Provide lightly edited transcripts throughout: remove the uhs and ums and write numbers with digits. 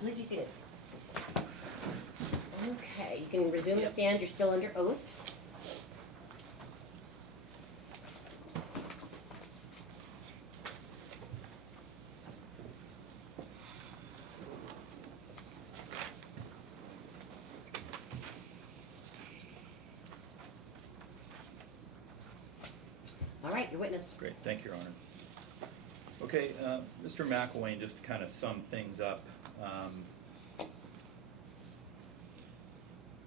Please be seated. Okay, you can resume the Yep. stand. You're still under oath. All right, your witness. Great, thank you, Your Honor. Okay, Mr. McElwain, just to kind of sum things up,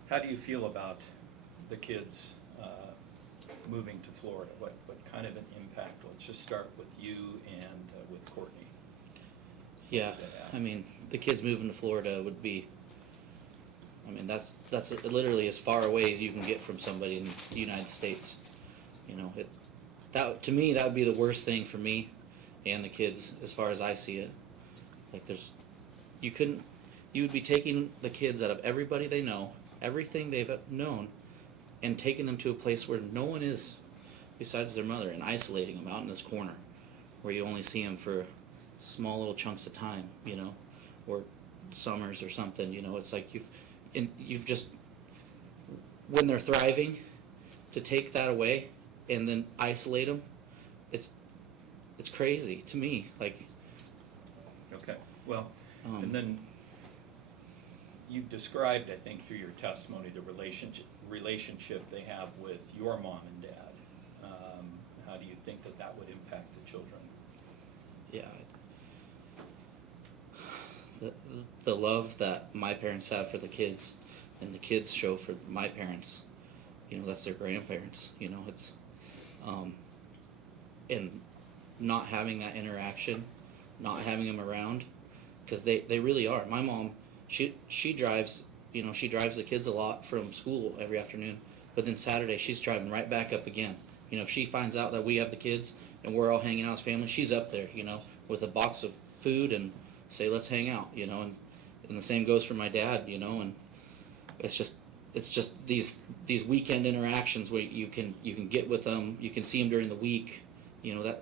how do you feel about the kids moving to Florida? What kind of an impact? Let's just start with you and with Courtney. Yeah, I mean, the kids moving to Florida would be, I mean, that's literally as far away as you can get from somebody in the United States. You know, to me, that would be the worst thing for me and the kids, as far as I see it. Like, you would be taking the kids out of everybody they know, everything they've known, and taking them to a place where no one is besides their mother, and isolating them out in this corner where you only see them for small little chunks of time, you know, or summers or something. You know, it's like you've just, when they're thriving, to take that away and then isolate them, it's crazy to me. Like, Okay, well, and then you've described, I think, through your testimony, the relationship they have with your mom and dad. How do you think that would impact the children? yeah, the love that my parents have for the kids and the kids show for my parents, you know, that's their grandparents. You know, it's and not having that interaction, not having them around, because they really are. My mom, she drives, you know, she drives the kids a lot from school every afternoon, but then Saturday she's driving right back up again. You know, if she finds out that we have the kids and we're all hanging out as family, she's up there, you know, with a box of food and say, let's hang out, you know, and the same goes for my dad, you know, and it's just these weekend interactions where you can get with them, you can see them during the week, you know,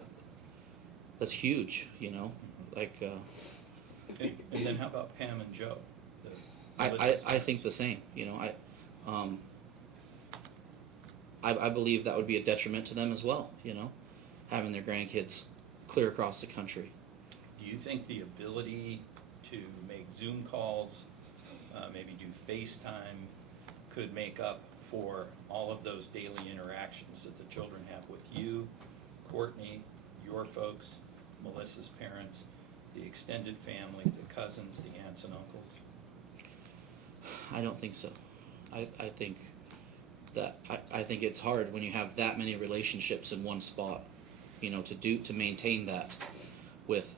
that's huge, you know, like. And then how about Pam and Joe? I think the same, you know, I believe that would be a detriment to them as well, you know, having their grandkids clear across the country. Do you think the ability to make Zoom calls, maybe do FaceTime, could make up for all of those daily interactions that the children have with you, Courtney, your folks, Melissa's parents, the extended family, the cousins, the aunts and uncles? I don't think so. I think that I think it's hard when you have that many relationships in one spot, you know, to maintain that with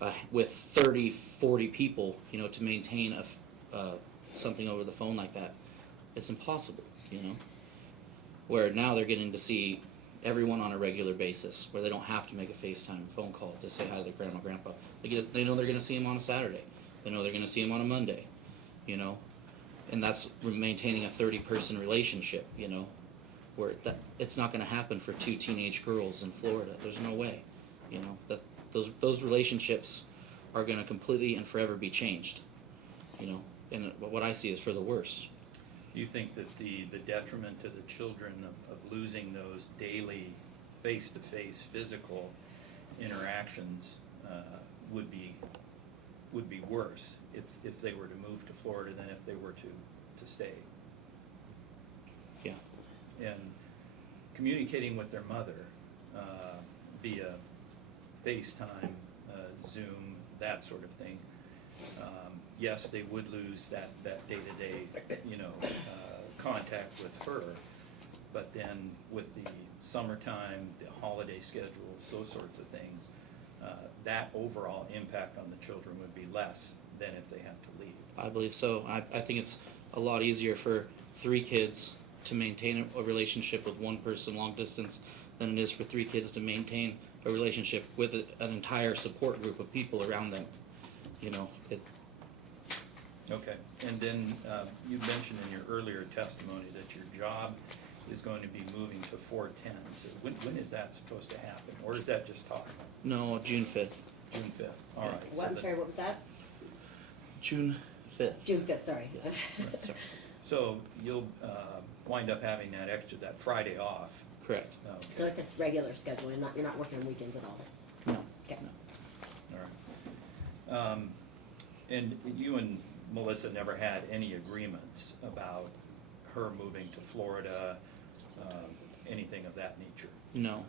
30, 40 people, you know, to maintain something over the phone like that. It's impossible, you know. Where now they're getting to see everyone on a regular basis, where they don't have to make a FaceTime phone call to say hi to their grandma, grandpa. They know they're going to see them on a Saturday. They know they're going to see them on a Monday, you know. And that's maintaining a 30-person relationship, you know, where it's not going to happen for 2 teenage girls in Florida. There's no way, you know, that those relationships are going to completely and forever be changed, you know. And what I see is for the worse. Do you think that the detriment to the children of losing those daily face-to-face physical interactions would be worse if they were to move to Florida than if they were to stay? Yeah. And communicating with their mother via FaceTime, Zoom, that sort of thing. Yes, they would lose that day-to-day, you know, contact with her, but then with the summertime, the holiday schedules, those sorts of things, that overall impact on the children would be less than if they had to leave. I believe so. I think it's a lot easier for 3 kids to maintain a relationship with one person long distance than it is for 3 kids to maintain a relationship with an entire support group of people around them. You know, Okay, and then you mentioned in your earlier testimony that your job is going to be moving to 410. So when is that supposed to happen, or is that just talk? No, June 5th. June 5th. All right. What? I'm sorry. What was that? June 5th. June 5th, sorry. Yes, right, sorry. So you'll wind up having that Friday off. Correct. Okay. So it's just regular schedule, you're not working on weekends at all? No. Okay. No. All right. And you and Melissa never had any agreements about her moving to Florida, anything of that nature? No.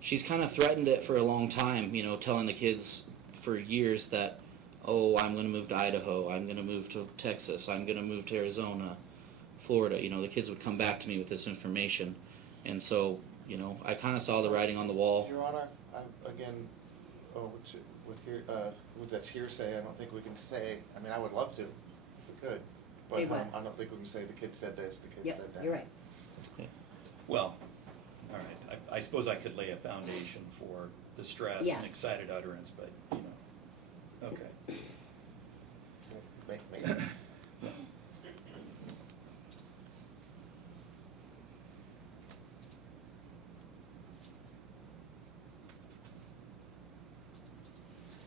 She's kind of threatened it for a long time, you know, telling the kids for years that, oh, I'm going to move to Idaho, I'm going to move to Texas, I'm going to move to Arizona, Florida. You know, the kids would come back to me with this information. And so, you know, I kind of saw the writing on the wall. Your Honor, again, with that hearsay, I don't think we can say, I mean, I would love to, if we could. But Say what? I don't think we can say the kid said this, the kid Yep, said that. you're right. Well, all right, I suppose I could lay a foundation for the stress Yeah. and excited utterance, but, you know, okay. Maybe.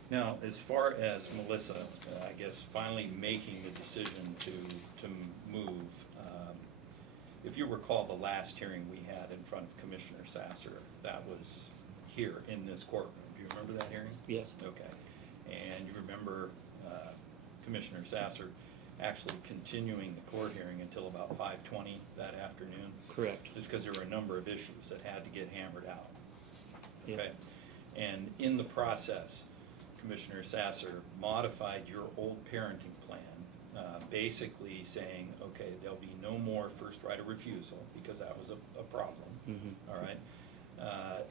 Now, as far as Melissa, I guess, finally making the decision to move, if you recall the last hearing we had in front of Commissioner Sasser, that was here in this courtroom. Do you remember that hearing? Yes. Okay. And you remember Commissioner Sasser actually continuing the court hearing until about 5:20 that afternoon? Correct. Just because there were a number of issues that had to get hammered out. Yep. Okay? And in the process, Commissioner Sasser modified your old parenting plan, basically saying, okay, there'll be no more first right of refusal, because that was a problem, Mm-hmm. all right?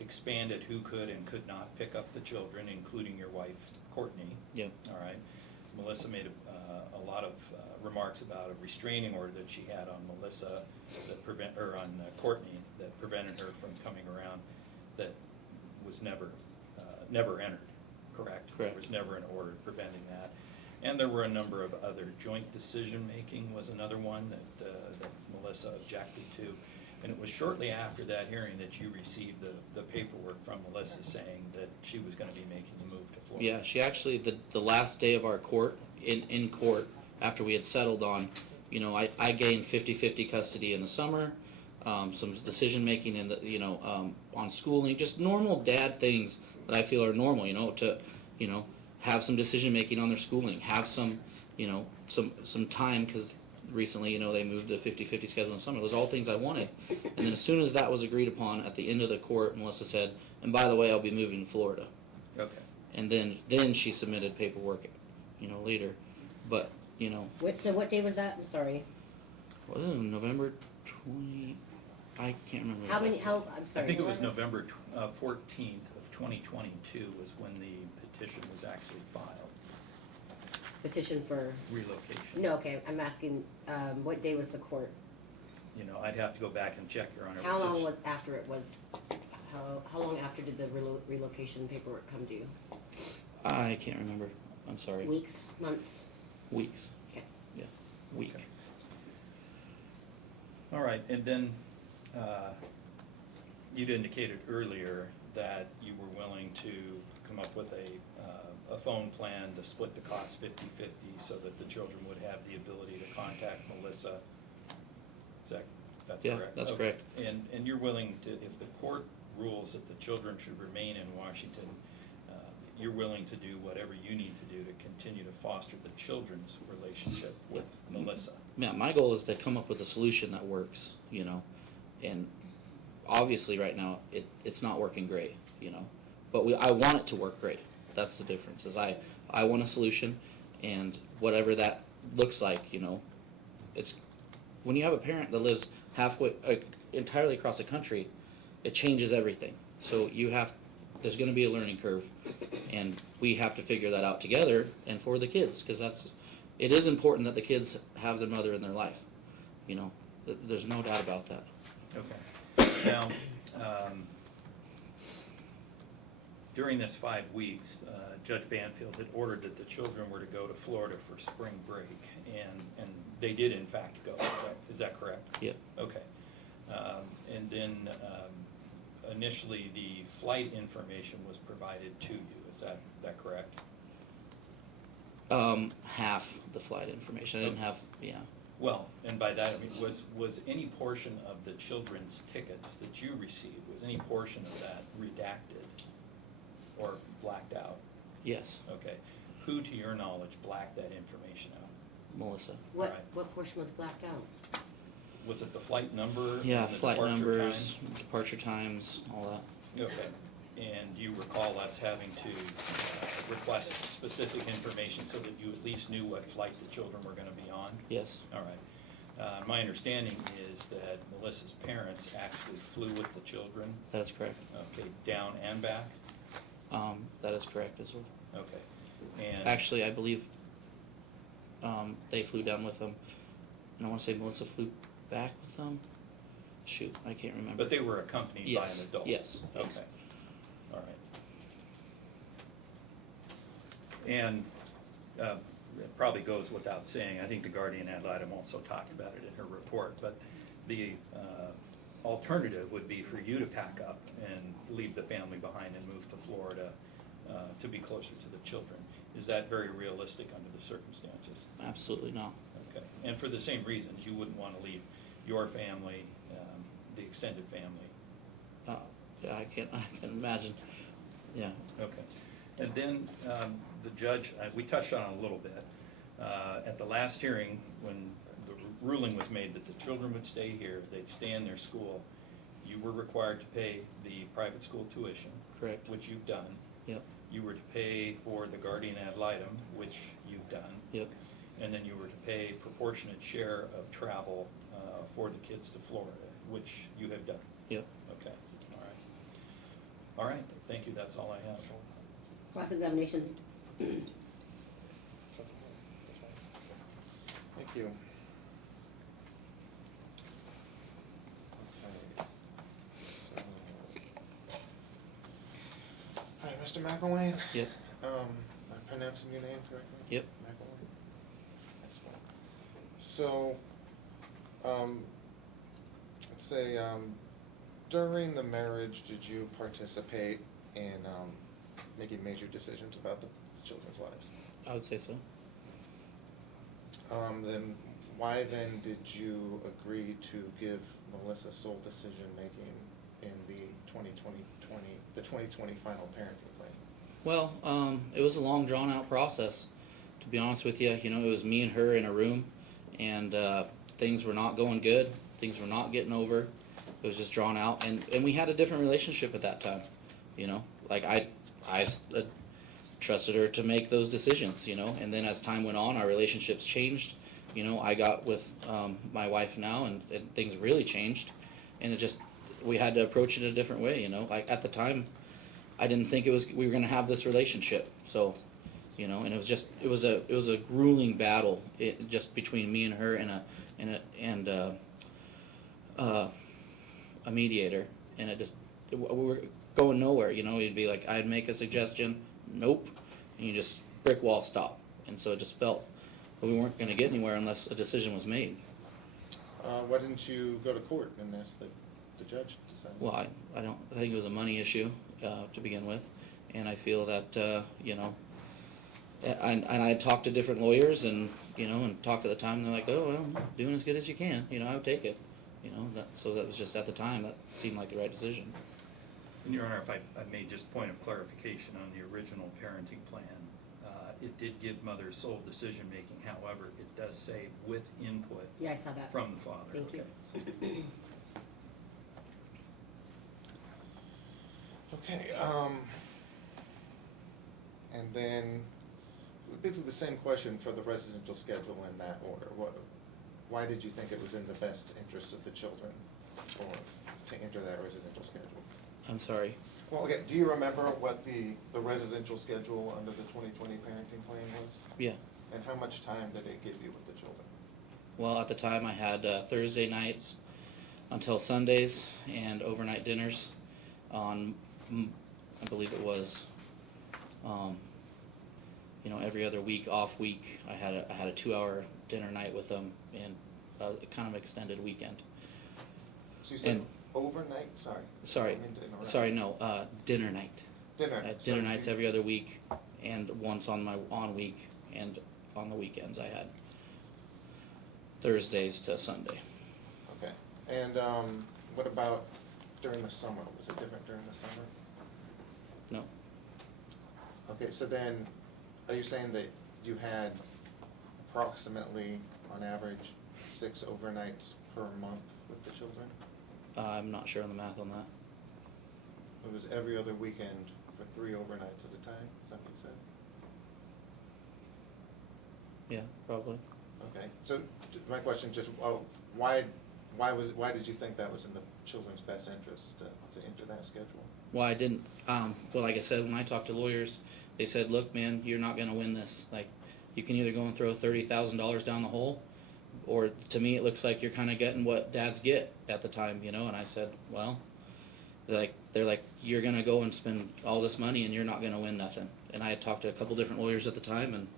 Expanded who could and could not pick up the children, including your wife, Courtney. Yep. All right. Melissa made a lot of remarks about a restraining order that she had on Melissa that on Courtney that prevented her from coming around, that was never entered, correct? Correct. There was never an order preventing that. And there were a number of other joint decision-making was another one that Melissa objected to. And it was shortly after that hearing that you received the paperwork from Melissa saying that she was gonna be making the move to Florida. Yeah, she actually, the last day of our court, in court, after we had settled on, you know, I gained 50-50 custody in the summer, some decision-making in the, you know, on schooling, just normal dad things that I feel are normal, you know, to, you know, have some decision-making on their schooling, have some, you know, some time, because recently, you know, they moved to 50-50 schedule in the summer. Those are all things I wanted. And then as soon as that was agreed upon, at the end of the court, Melissa said, and by the way, I'll be moving to Florida. Okay. And then she submitted paperwork, you know, later. But, you know, So what day was that? I'm sorry. November 20, I can't remember. I'm sorry. I think it was November 14th of 2022 was when the petition was actually filed, Petition for, relocation. no, okay, I'm asking, what day was the court? You know, I'd have to go back and check, Your Honor. How long Just- was after it was, how long after did the relocation paperwork come due? I can't remember. I'm sorry. Weeks, months? Weeks. Okay. Yeah, week. Okay. All right, and then you'd indicated earlier that you were willing to come up with a phone plan to split the cost 50-50 so that the children would have the ability to contact Melissa. That's Yeah, correct? that's Okay. correct. And you're willing to, if the court rules that the children should remain in Washington, you're willing to do whatever you need to do to continue to foster the children's relationship with Melissa? Yeah, my goal is to come up with a solution that works, you know, and obviously right now it's not working great, you know, but I want it to work great. That's the difference. Is I want a solution, and whatever that looks like, you know, it's when you have a parent that lives halfway entirely across the country, it changes everything. So there's going to be a learning curve, and we have to figure that out together and for the kids, because it is important that the kids have their mother in their life, you know, there's no doubt about that. Okay. Now, during this 5 weeks, Judge Banfield had ordered that the children were to go to Florida for spring break, and they did in fact go. Is that correct? Yeah. Okay. And then initially the flight information was provided to you. Is that correct? Half the flight information. I didn't have, yeah. Well, and by that, I mean, was any portion of the children's tickets that you received, was any portion of that redacted or blacked out? Yes, Okay. Who, to your knowledge, blacked that information out? Melissa. What, Right. what portion was blacked out? Was it the flight number? Yeah, and the flight departure numbers, time? departure times, all that. Okay. And you recall us having to request specific information so that you at least knew what flight the children were gonna be on? Yes, All right. My understanding is that Melissa's parents actually flew with the children, that is correct. okay, down and back? That is correct as well. Okay. And Actually, I believe, they flew down with them, and I wanna say Melissa flew back with them? Shoot, I can't remember. but they were accompanied by an Yes, adult? yes, yes. Okay, all right. And it probably goes without saying, I think the guardian ad litem also talked about it in her report, but the alternative would be for you to pack up and leave the family behind and move to Florida to be closer to the children. Is that very realistic under the circumstances? Absolutely not. Okay, and for the same reasons, you wouldn't want to leave your family, the extended family? Yeah, I can imagine, yeah. Okay, and then the judge, we touched on it a little bit. At the last hearing, when the ruling was made that the children would stay here, they'd stay in their school, you were required to pay the private school tuition. Correct. Which you've done. Yep, You were to pay for the guardian ad litem, which you've done. yep, And then you were to pay proportionate share of travel for the kids to Florida, which you have done. yep. Okay, all right. All right, thank you, that's all I have. Cross-examination. Thank you. Okay. So, hi, Mr. McElwain? Yep, Am I pronouncing your name correctly? Yep. McElwain? Excellent. So, let's say, during the marriage, did you participate in, making major decisions about the children's lives? I would say so. Then why then did you agree to give Melissa sole decision-making in the 2020 final parenting plan? Well, it was a long, drawn-out process. To be honest with you, it was me and her in a room, and things were not going good. Things were not getting over. It was just drawn out, and we had a different relationship at that time. Like I trusted her to make those decisions. And then as time went on, our relationships changed. I got with my wife now, and things really changed, and we had to approach it a different way. Like at the time, I didn't think we were going to have this relationship. So, and it was a grueling battle, just between me and her and a mediator, and we were going nowhere. It'd be like I'd make a suggestion, nope, and you just brick wall stop, and so it just felt we weren't going to get anywhere unless a decision was made. Why didn't you go to court and ask the judge to decide? Well, I think it was a money issue to begin with, and I feel that and I talked to different lawyers and talked at the time. And they're like, oh well, doing as good as you can. I would take it. So that was just at the time that seemed like the right decision. And Your Honor, if I made just point of clarification on the original parenting plan, it did give mother sole decision-making, however, it does say with input Yeah, I saw that. from the father. Thank you. Okay, and then basically the same question for the residential schedule in that order. Why did you think it was in the best interest of the children to enter that residential schedule? I'm sorry. Well, again, do you remember what the residential schedule under the 2020 parenting plan was? Yeah. And how much time did it give you with the children? Well, at the time I had Thursday nights until Sundays and overnight dinners on, I believe it was, every other week, off week, I had a 2-hour dinner night with them and a kind of extended weekend. So you said And- overnight, sorry. Sorry, I didn't mean to interrupt. sorry, no, dinner night. Dinner. Dinner So nights you- every other week and once on week, and on the weekends I had Thursdays to Sunday. Okay, and, what about during the summer? Was it different during the summer? No. Okay, so then, are you saying that you had approximately, on average, 6 overnights per month with the children? I'm not sure on the math on that. It was every other weekend for 3 overnights at a time, is that what you said? Yeah, probably. Okay, so my question just, why did you think that was in the children's best interest to enter that schedule? Well, I didn't, well, like I said, when I talked to lawyers, they said, look, man, you're not gonna win this. Like, you can either go and throw $30,000 down the hole, or to me, it looks like you're kinda getting what dads get at the time, you know? And I said, well, they're like, you're gonna go and spend all this money and you're not gonna win nothing. And I had talked to a couple different lawyers at the time, and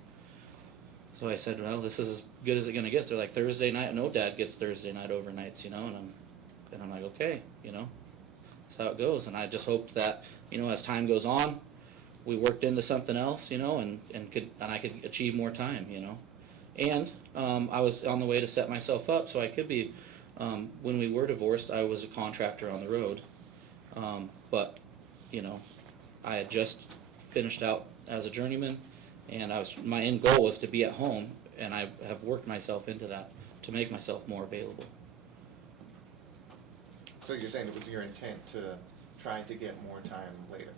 so I said, well, this is as good as it gonna get. So they're like, Thursday night, no dad gets Thursday night overnights, you know? And I'm like, okay, you know? That's how it goes. And I just hoped that, you know, as time goes on, we worked into something else, you know, and I could achieve more time, you know. And I was on the way to set myself up so I could be, when we were divorced, I was a contractor on the road. But, you know, I had just finished out as a journeyman, and my end goal was to be at home, and I have worked myself into that to make myself more available. So you're saying it was your intent to try to get more time later?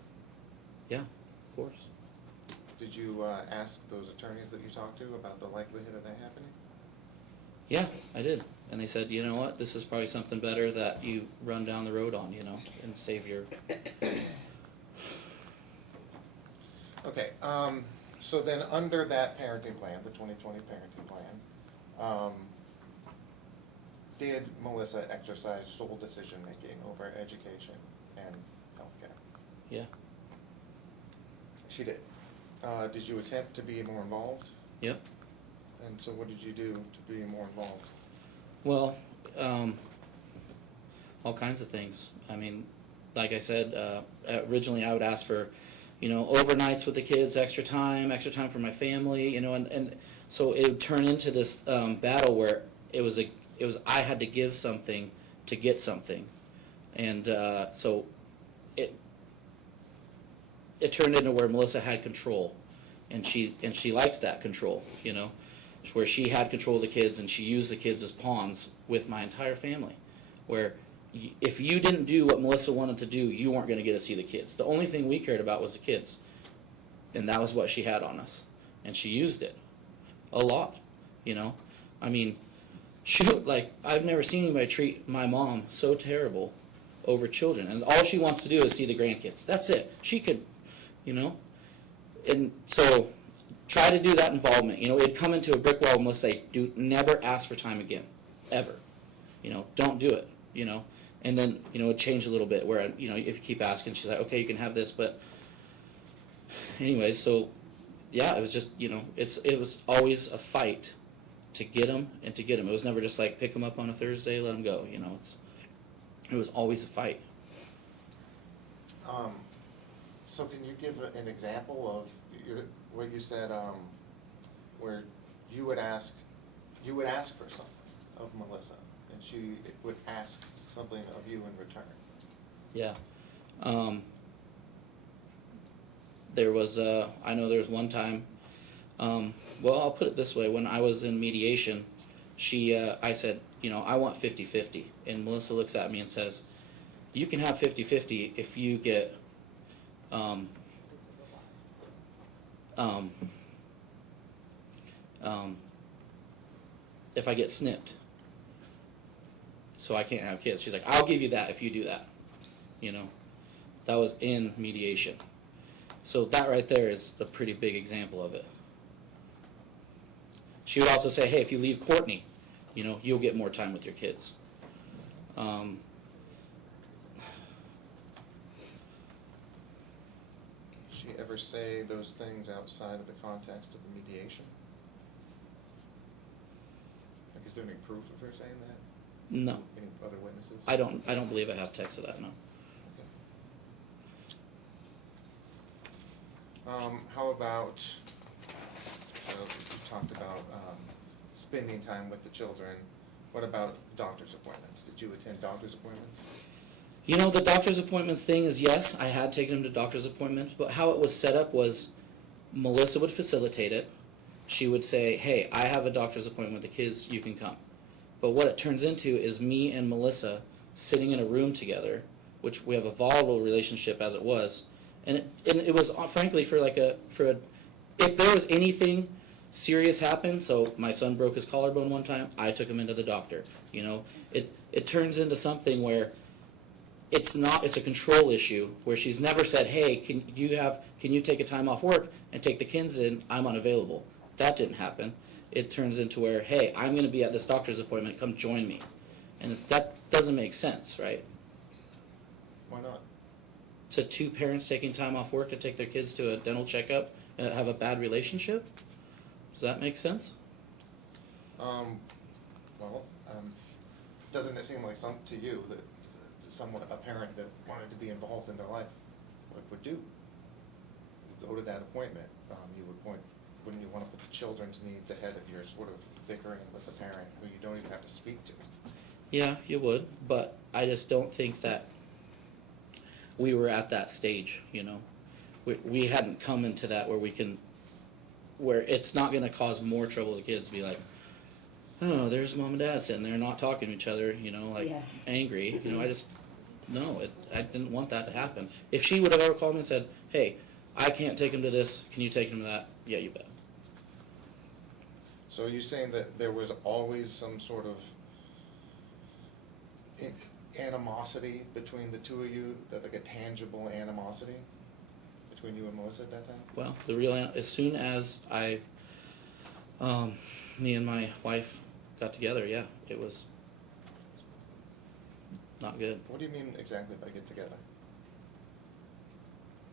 Yeah, of course. Did you ask those attorneys that you talked to about the likelihood of that happening? Yeah, I did. And they said, you know what, this is probably something better that you run down the road on, you know, and save your... Okay, so then under that parenting plan, the 2020 parenting plan, did Melissa exercise sole decision-making over education and healthcare? Yeah, She did. Did you attempt to be more involved? yep. And so what did you do to be more involved? Well, all kinds of things. I mean, like I said, originally I would ask for, you know, overnights with the kids, extra time for my family, you know, and so it would turn into this battle where it was I had to give something to get something, and so it turned into where Melissa had control, and she liked that control, you know, where she had control of the kids and she used the kids as pawns with my entire family, where if you didn't do what Melissa wanted to do, you weren't going to get to see the kids. The only thing we cared about was the kids, and that was what she had on us, and she used it a lot, you know. I mean, shoot, like, I've never seen anybody treat my mom so terrible over children, and all she wants to do is see the grandkids. That's it. She could, you know, and so try to do that involvement. You know, it'd come into a brick wall and we'll say, never ask for time again, ever. You know, don't do it, you know. And then, you know, it changed a little bit where, you know, if you keep asking, she's like, okay, you can have this, but anyways, so yeah, it was just, you know, it was always a fight to get them and to get them. It was never just like pick them up on a Thursday, let them go, you know. It was always a fight. So can you give an example of what you said, where you would ask for something of Melissa, and she would ask something of you in return? Yeah. There was, I know there was one time, well, I'll put it this way. When I was in mediation, I said, you know, I want 50-50. And Melissa looks at me and says, you can have 50-50 if you get, if I get snipped. So I can't have kids. She's like, I'll give you that if you do that. You know, that was in mediation. So that right there is a pretty big example of it. She would also say, hey, if you leave Courtney, you know, you'll get more time with your kids. Did she ever say those things outside of the context of the mediation? Like, is there any proof of her saying that? No. Any other witnesses? I don't believe I have text of that, no. Okay. How about So you talked about spending time with the children. What about doctor's appointments? Did you attend doctor's appointments? You know, the doctor's appointments thing is, yes, I had taken him to doctor's appointments, but how it was set up was Melissa would facilitate it. She would say, hey, I have a doctor's appointment with the kids, you can come. But what it turns into is me and Melissa sitting in a room together, which we have a volatile relationship as it was, and it was frankly for if there was anything serious happened, so my son broke his collarbone one time, I took him into the doctor. You know, it turns into something where it's a control issue where she's never said, hey, can you take a time off work and take the kids in, I'm unavailable. That didn't happen. It turns into where, hey, I'm going to be at this doctor's appointment, come join me. And that doesn't make sense, right? Why not? To two parents taking time off work to take their kids to a dental checkup and have a bad relationship? Does that make sense? Doesn't it seem like to you that somewhat a parent that wanted to be involved in their life would do? You go to that appointment, wouldn't you want to put the children's needs ahead of your sort of bickering with the parent who you don't even have to speak to? Yeah, you would, but I just don't think that we were at that stage, you know. We hadn't come into that where it's not going to cause more trouble to kids be like, oh, there's mom and dad sitting there not talking to each other, you know, like angry. You know, I didn't want that to happen. If she would have ever called me and said, hey, I can't take him to this, can you take him to that? Yeah, you bet. So are you saying that there was always some sort of animosity between the two of you, like a tangible animosity between you and Melissa at that time? Well, as soon as me and my wife got together, yeah, it was not good. What do you mean exactly by get together?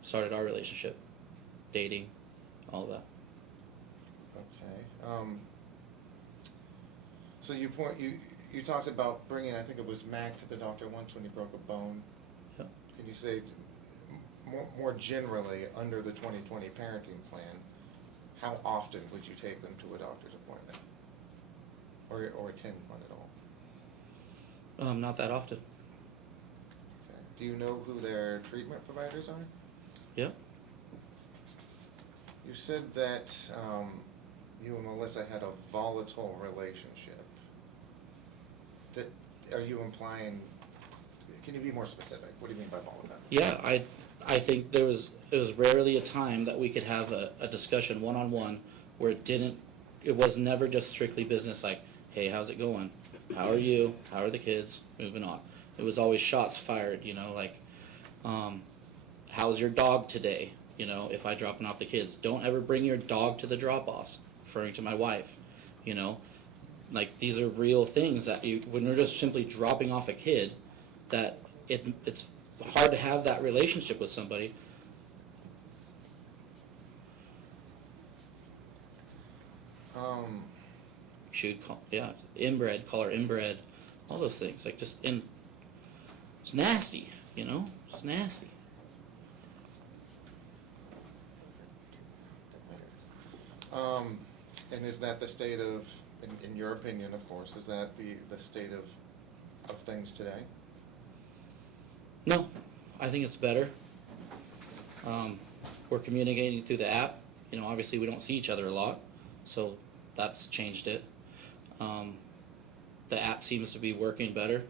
Started our relationship, dating, all that. Okay. So you talked about bringing, I think it was Mac to the doctor once when he broke a bone. Yep. Can you say more generally under the 2020 parenting plan, how often would you take them to a doctor's appointment, or attend one at all? Not that often. Okay. Do you know who their treatment providers are? Yep. You said that you and Melissa had a volatile relationship. Are you implying? Can you be more specific? What do you mean by volatile? Yeah, I think it was rarely a time that we could have a discussion one-on-one where it was never just strictly business like, hey, how's it going? How are you? How are the kids? Moving on. It was always shots fired, you know, like, how's your dog today? You know, if I dropping off the kids, don't ever bring your dog to the drop-offs, referring to my wife, you know. Like, these are real things that when you're just simply dropping off a kid, that it's hard to have that relationship with somebody. Should call inbred, call her inbred, all those things. Like it's nasty, you know? It's nasty. And is that the state of, in your opinion, of course, is that the state of things today? No, I think it's better. We're communicating through the app. You know, obviously we don't see each other a lot, so that's changed it. The app seems to be working better,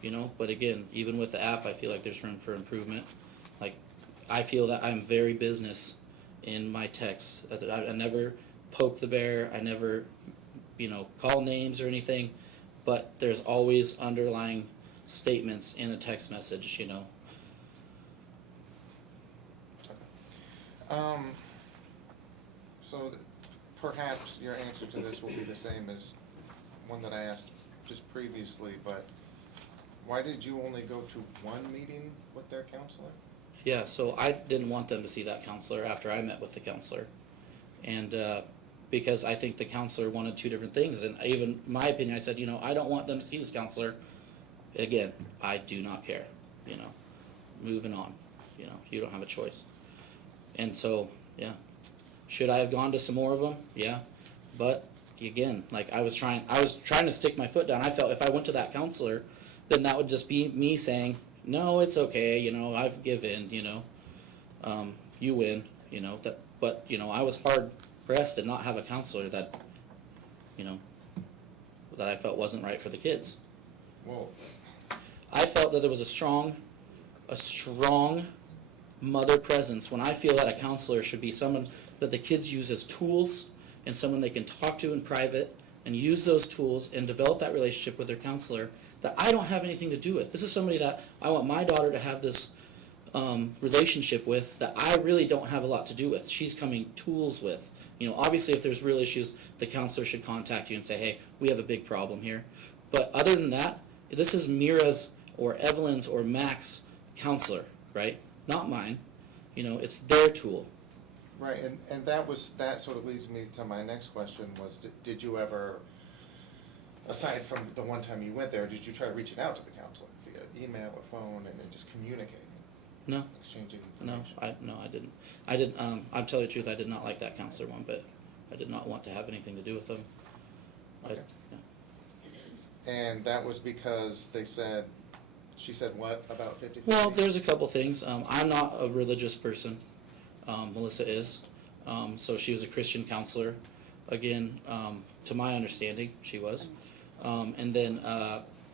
you know, but again, even with the app, I feel like there's room for improvement. Like, I feel that I'm very business in my texts. I never poke the bear. I never, you know, call names or anything, but there's always underlying statements in a text message, you know. So perhaps your answer to this will be the same as one that I asked just previously, but why did you only go to one meeting with their counselor? Yeah, so I didn't want them to see that counselor after I met with the counselor. And because I think the counselor wanted two different things. And even in my opinion, I said, you know, I don't want them to see this counselor. Again, I do not care, you know. Moving on, you know, you don't have a choice. And so, yeah. Should I have gone to some more of them? Yeah. But again, like I was trying to stick my foot down. I felt if I went to that counselor, then that would just be me saying, no, it's okay, you know, I've given, you know, you win, you know, that, but, you know, I was hard pressed to not have a counselor that, you know, that I felt wasn't right for the kids. Well, I felt that there was a strong mother presence when I feel that a counselor should be someone that the kids use as tools and someone they can talk to in private and use those tools and develop that relationship with their counselor that I don't have anything to do with. This is somebody that I want my daughter to have this relationship with that I really don't have a lot to do with. She's coming tools with. You know, obviously if there's real issues, the counselor should contact you and say, hey, we have a big problem here. But other than that, this is Mira's or Evelyn's or Mac's counselor, right? Not mine. You know, it's their tool. right, and that sort of leads me to my next question was, did you ever, aside from the one time you went there, did you try reaching out to the counselor via email or phone and then just communicating? No. Exchanging No, information? I didn't. I did. I'm telling you the truth. I did not like that counselor one bit. I did not want to have anything to do with them. Okay. Yeah. And that was because she said what about 50/50? Well, there's a couple things. I'm not a religious person. Melissa is. So she was a Christian counselor. Again, to my understanding, she was. And then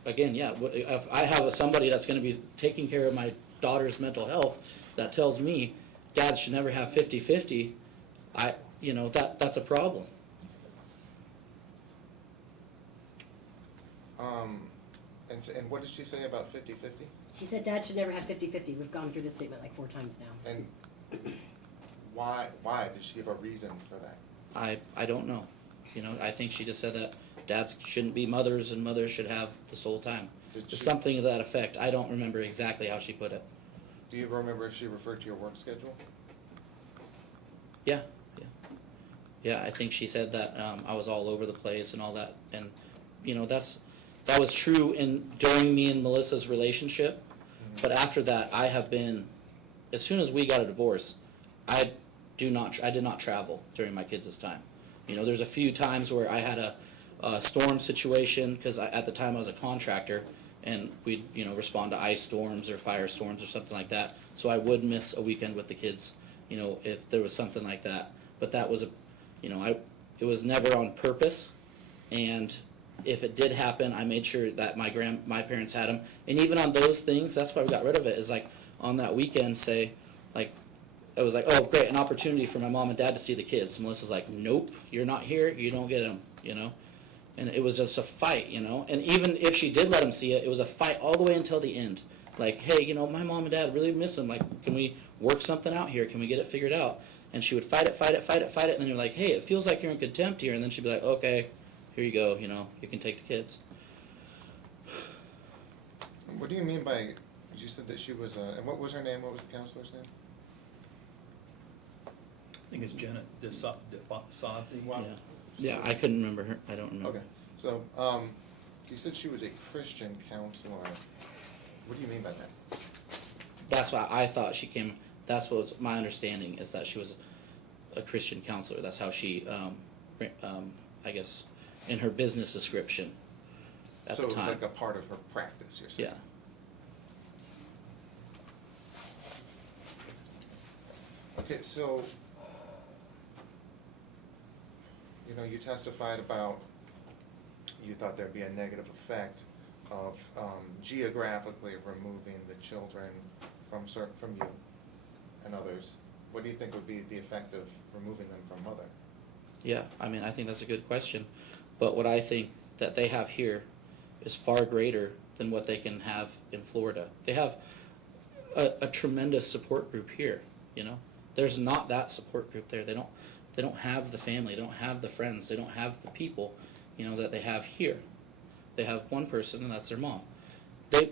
again, yeah. If I have somebody that's going to be taking care of my daughter's mental health that tells me dad should never have 50/50, that's a problem. And what did she say about 50/50? She said dad should never have 50/50. We've gone through this statement like 4 times now. And why did she give a reason for that? I don't know. You know, I think she just said that dads shouldn't be mothers and mothers should have the sole time. It's something to that effect. I don't remember exactly how she put it. Do you remember if she referred to your work schedule? Yeah. Yeah, I think she said that I was all over the place and all that. And, you know, that was true during me and Melissa's relationship. Mm-hmm. But after that, I have been, as soon as we got a divorce, I did not travel during my kids' time. You know, there's a few times where I had a storm situation because at the time I was a contractor and we'd, you know, respond to ice storms or firestorms or something like that. So I would miss a weekend with the kids, you know, if there was something like that. But that was it was never on purpose. And if it did happen, I made sure that my parents had them. And even on those things, that's why we got rid of it, is like on that weekend, say, like, it was like, oh, great, an opportunity for my mom and dad to see the kids. Melissa's like, nope, you're not here, you don't get them, you know. And it was just a fight, you know. And even if she did let them see it, it was a fight all the way until the end. Like, hey, you know, my mom and dad really miss them. Like, can we work something out here? Can we get it figured out? And she would fight it. And then you're like, hey, it feels like you're in contempt here. And then she'd be like, okay, here you go, you know, you can take the kids. What do you mean by, you said that she was and what was her name? What was the counselor's name? I think it's Jenna DeSozzi. Wow. Yeah, I couldn't remember her. I don't remember. Okay, so, you said she was a Christian counselor. What do you mean by that? That's why I thought she came. That's what was my understanding, is that she was a Christian counselor. That's how she, I guess, in her business description at the time. So it was like a part of her practice, you're saying? Yeah. Okay, so, you know, you testified about, you thought there'd be a negative effect of geographically removing the children from you and others. What do you think would be the effect of removing them from mother? Yeah, I mean, I think that's a good question. But what I think that they have here is far greater than what they can have in Florida. They have a tremendous support group here, you know. There's not that support group there. They don't have the family, they don't have the friends, they don't have the people, you know, that they have here. They have one person, and that's their mom.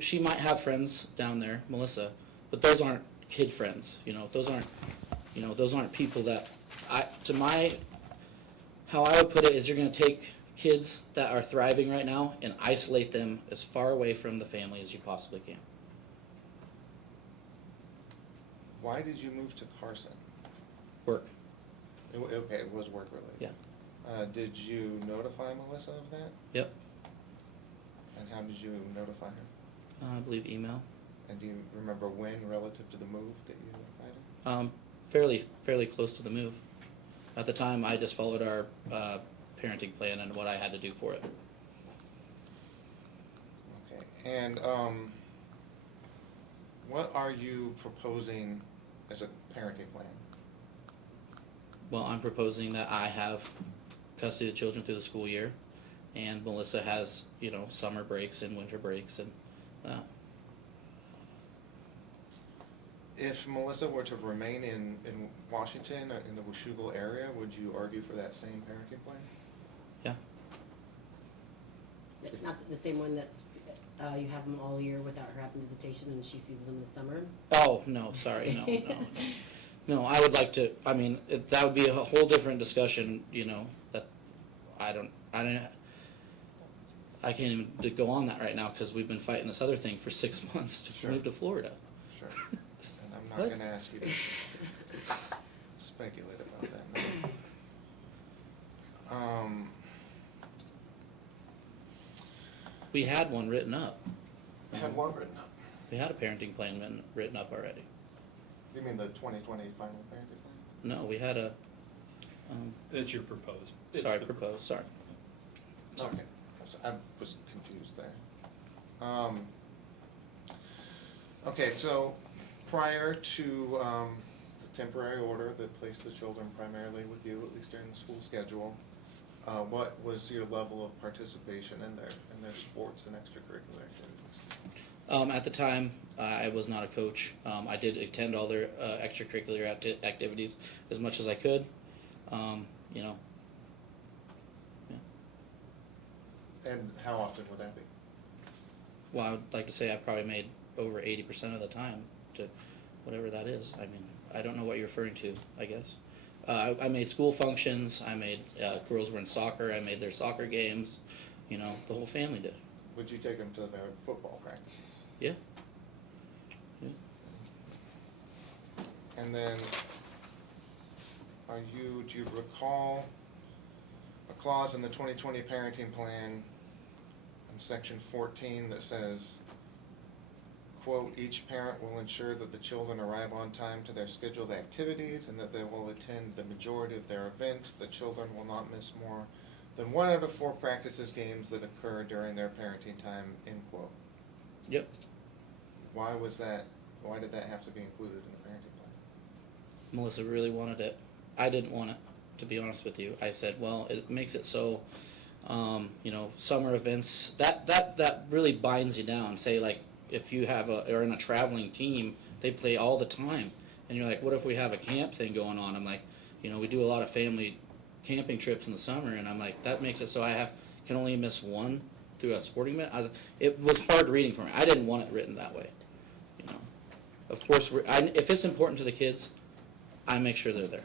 She might have friends down there, Melissa, but those aren't kid friends, you know. Those aren't people that how I would put it is you're going to take kids that are thriving right now and isolate them as far away from the family as you possibly can. Why did you move to Carson? Work. Okay, it was work related. Yeah. Did you notify Melissa of that? Yep. And how did you notify her? I believe email. And do you remember when relative to the move that you notified her? Fairly close to the move. At the time, I just followed our parenting plan and what I had to do for it. Okay, and what are you proposing as a parenting plan? Well, I'm proposing that I have custody of the children through the school year, and Melissa has, summer breaks and winter breaks and that. If Melissa were to remain in Washington, in the Washougal area, would you argue for that same parenting plan? Yeah. Not the same one that's, you have them all year without her having visitation and she sees them in the summer? Oh, no, sorry, no. No, I would like to, that would be a whole different discussion, that I can't even go on that right now because we've been fighting this other thing for 6 months to Sure. move to Florida. Sure. And I'm not What? gonna ask you to speculate about that now. We had one written up. Had what written up? We had a parenting plan written up already. You mean the 2020 final parenting plan? No, we had a, It's your proposed. It's sorry, the proposed, sorry. Okay, I was confused there. Okay, so prior to the temporary order that placed the children primarily with you, at least during the school schedule, what was your level of participation in their sports and extracurricular activities? At the time, I was not a coach. I did attend all their extracurricular activities as much as I could. Yeah. And how often would that be? Well, I would like to say I probably made over 80% of the time to whatever that is. I don't know what you're referring to, I guess. I made school functions. I made girls were in soccer. I made their soccer games. The whole family did. Would you take them to their football practices? Yeah. And then, do you recall a clause in the 2020 parenting plan in section 14 that says, quote, each parent will ensure that the children arrive on time to their scheduled activities and that they will attend the majority of their events. The children will not miss more than 1 out of 4 practices games that occur during their parenting time, end quote. Yep. Why did that have to be included in the parenting plan? Melissa really wanted it. I didn't want it, to be honest with you. I said, well, it makes it so, summer events, that really binds you down. Say, like, if you are in a traveling team, they play all the time. And you're like, what if we have a camp thing going on? I'm like, we do a lot of family camping trips in the summer, and I'm like, that makes it so I can only miss one through a sporting event. It was hard reading for me. I didn't want it written that way. Of course, if it's important to the kids, I make sure they're there.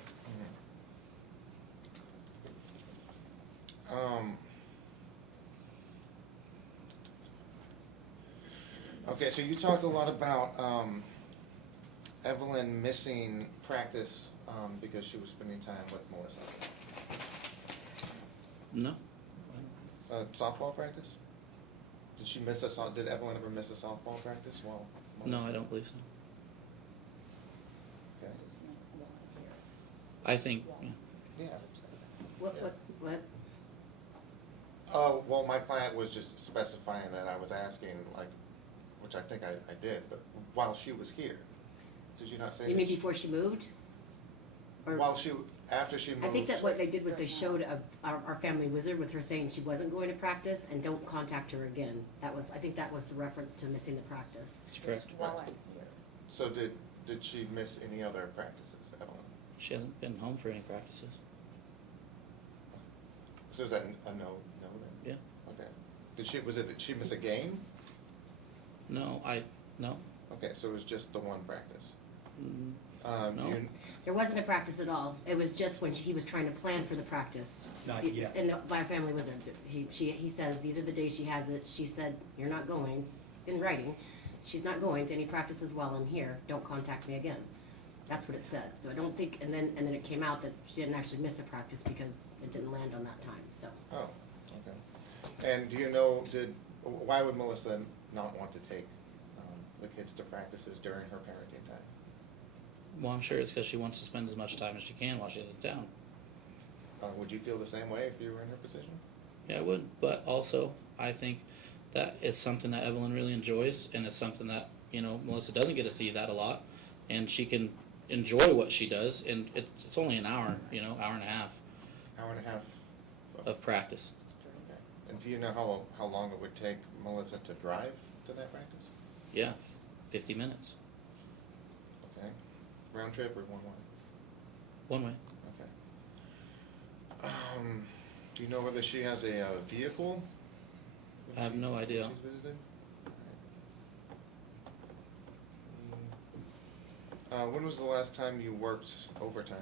Okay, so you talked a lot about Evelyn missing practice because she was spending time with Melissa. No. Softball practice? Did Evelyn ever miss a softball practice while No, Melissa? I don't believe so. Okay. I think, Yeah. What? Well, my client was just specifying that. I was asking, which I think I did, but while she was here, did you not say? You mean before she moved? Or- After she moved? I think that what they did was they showed our family wizard with her saying she wasn't going to practice and don't contact her again. I think that was the reference to missing the practice. that's correct. So did she miss any other practices, Evelyn? She hasn't been home for any practices. So is that a no then? Yeah. Okay. Did she miss a game? No. Okay, so it was just the one practice. No. There wasn't a practice at all. It was just when he was trying to plan for the practice. Not See, yet. And my family wizard, he says, these are the days she has it. She said, you're not going. It's in writing. She's not going to any practices while I'm here. Don't contact me again. That's what it said. So I don't think, and then it came out that she didn't actually miss a practice because it didn't land on that time, so. Oh, okay. And do you know, why would Melissa not want to take the kids to practices during her parenting time? Well, I'm sure it's because she wants to spend as much time as she can while she's in town. Would you feel the same way if you were in her position? Yeah, I would, but also, I think that it's something that Evelyn really enjoys, and it's something that, Melissa doesn't get to see that a lot, and she can enjoy what she does, and it's only an hour, hour and a half Hour and a half? of practice. Okay. And do you know how long it would take Melissa to drive to that practice? Yeah, 50 minutes, Okay. Round trip or one way? one way. Okay. Do you know whether she has a vehicle? I have no idea. She's visited? When was the last time you worked overtime?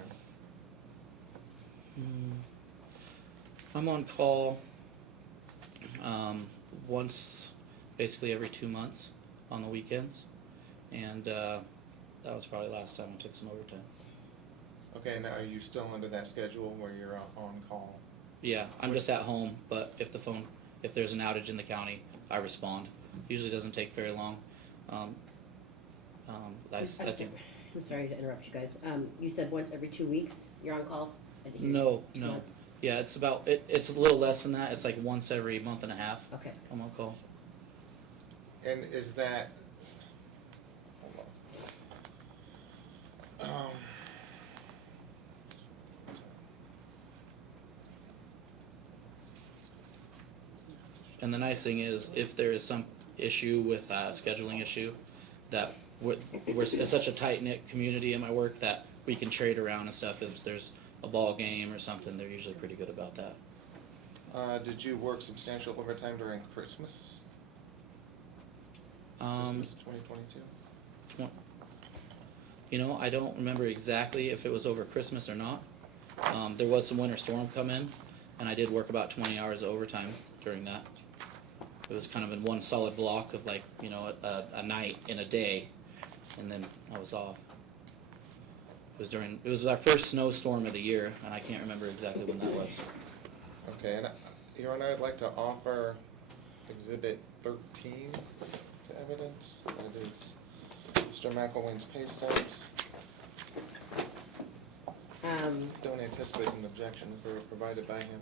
I'm on call once, basically every 2 months on the weekends, and that was probably last time I took some overtime. Okay, now are you still under that schedule where you're on call? Yeah, I'm just at home, but if there's an outage in the county, I respond. Usually doesn't take very long. I'm sorry to interrupt you guys. You said once every 2 weeks you're on call? I didn't hear you. No. 2 months? Yeah, it's it's a little less than that. It's like once every month and a half. Okay. I'm on call. And is that, hold on. And the nice thing is, if there is some issue with scheduling issue, that it's such a tight-knit community in my work that we can trade around and stuff. If there's a ball game or something, they're usually pretty good about that. Did you work substantial overtime during Christmas? Christmas 2022? I don't remember exactly if it was over Christmas or not. There was some winter storm come in, and I did work about 20 hours of overtime during that. It was kind of in one solid block of like, a night and a day, and then I was off. It was our first snowstorm of the year, and I can't remember exactly when that was. Okay, and Your Honor, I'd like to offer Exhibit 13 to evidence. That is Mr. McElwain's pay stubs. Don't anticipate an objection as they were provided by him.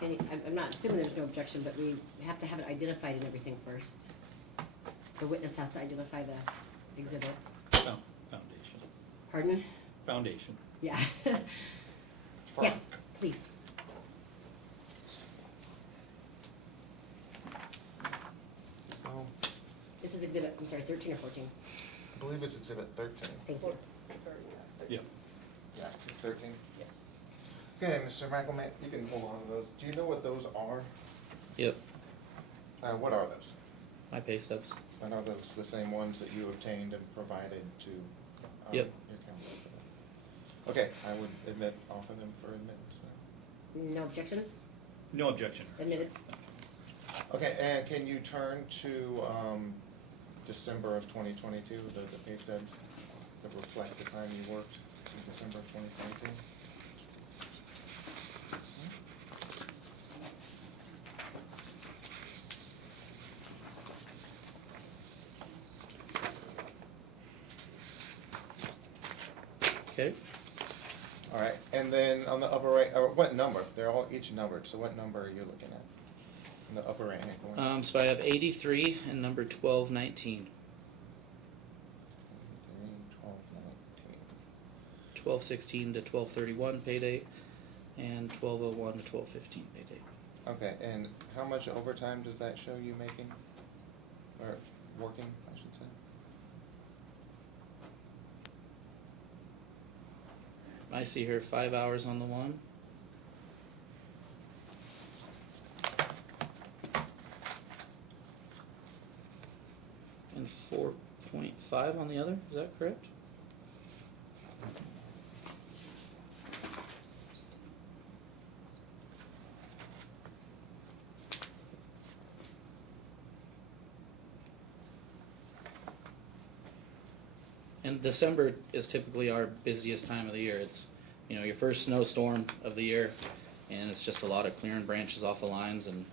I'm not assuming there's no objection, but we have to have it identified and everything first. The witness has to identify the exhibit. Foundation. Pardon? Foundation. Yeah. Fine. Yeah, please. Well, This is exhibit, 13 or 14. I believe it's Exhibit 13. Thank you. Yeah. Yeah, it's 13. Yes. Okay, Mr. McElwain, you can hold on to those. Do you know what those are? Yep, What are those? my pay stubs. And are those the same ones that you obtained and provided to Yep. your counsel? Okay, I would offer them for admittance now. No objection? No objection. Admitted. Okay, and can you turn to December of 2022, the pay stubs that reflect the time you worked in December of 2022? Okay. All right, and then on the upper right, or what number? They're all each numbered, so what number are you looking at? In the upper right hand corner? So I have 83 and number 1219. 1216 to 1231 pay date, and 1201 to 1215 pay date. Okay, and how much overtime does that show you making? Or working, I should say? I see here 5 hours on the one. And 4.5 on the other, is that correct? And December is typically our busiest time of the year. It's, your first snowstorm of the year, and it's just a lot of clearing branches off the lines, and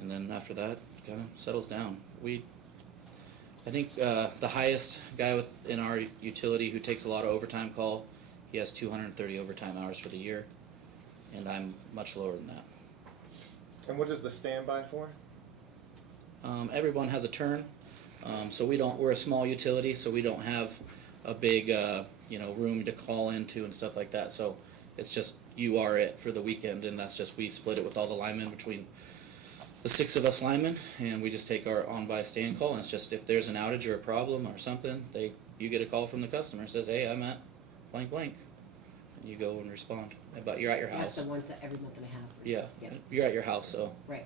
then after that, it kind of settles down. I think the highest guy in our utility who takes a lot of overtime call, he has 230 overtime hours for the year, and I'm much lower than that. And what is the standby for? Everyone has a turn, so we're a small utility, so we don't have a big room to call into and stuff like that. So it's just you are it for the weekend, and that's just we split it with all the linemen between the 6 of us linemen, and we just take our on by stand call. And it's just if there's an outage or a problem or something, you get a call from the customer and says, "Hey, I'm at blank blank," and you go and respond. But you're at your That's house. the ones that every month and a half. Or Yeah, so. Yep. you're at your house, so. Right.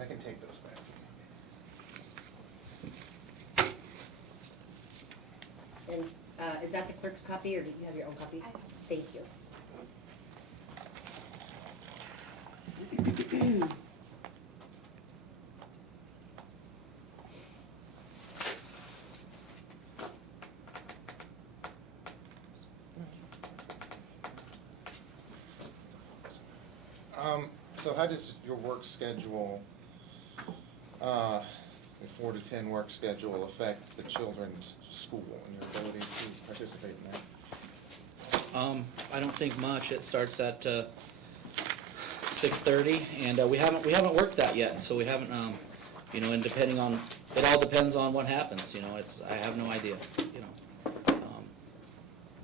I can take those back. And is that the clerk's copy, or do you have your own copy? I have. Thank you. So how does your work schedule, the 4 to 10 work schedule affect the children's school and your ability to participate in that? I don't think much. It starts at 6:30, and we haven't worked that yet, so we haven't. And depending on it, all depends on what happens. I have no idea.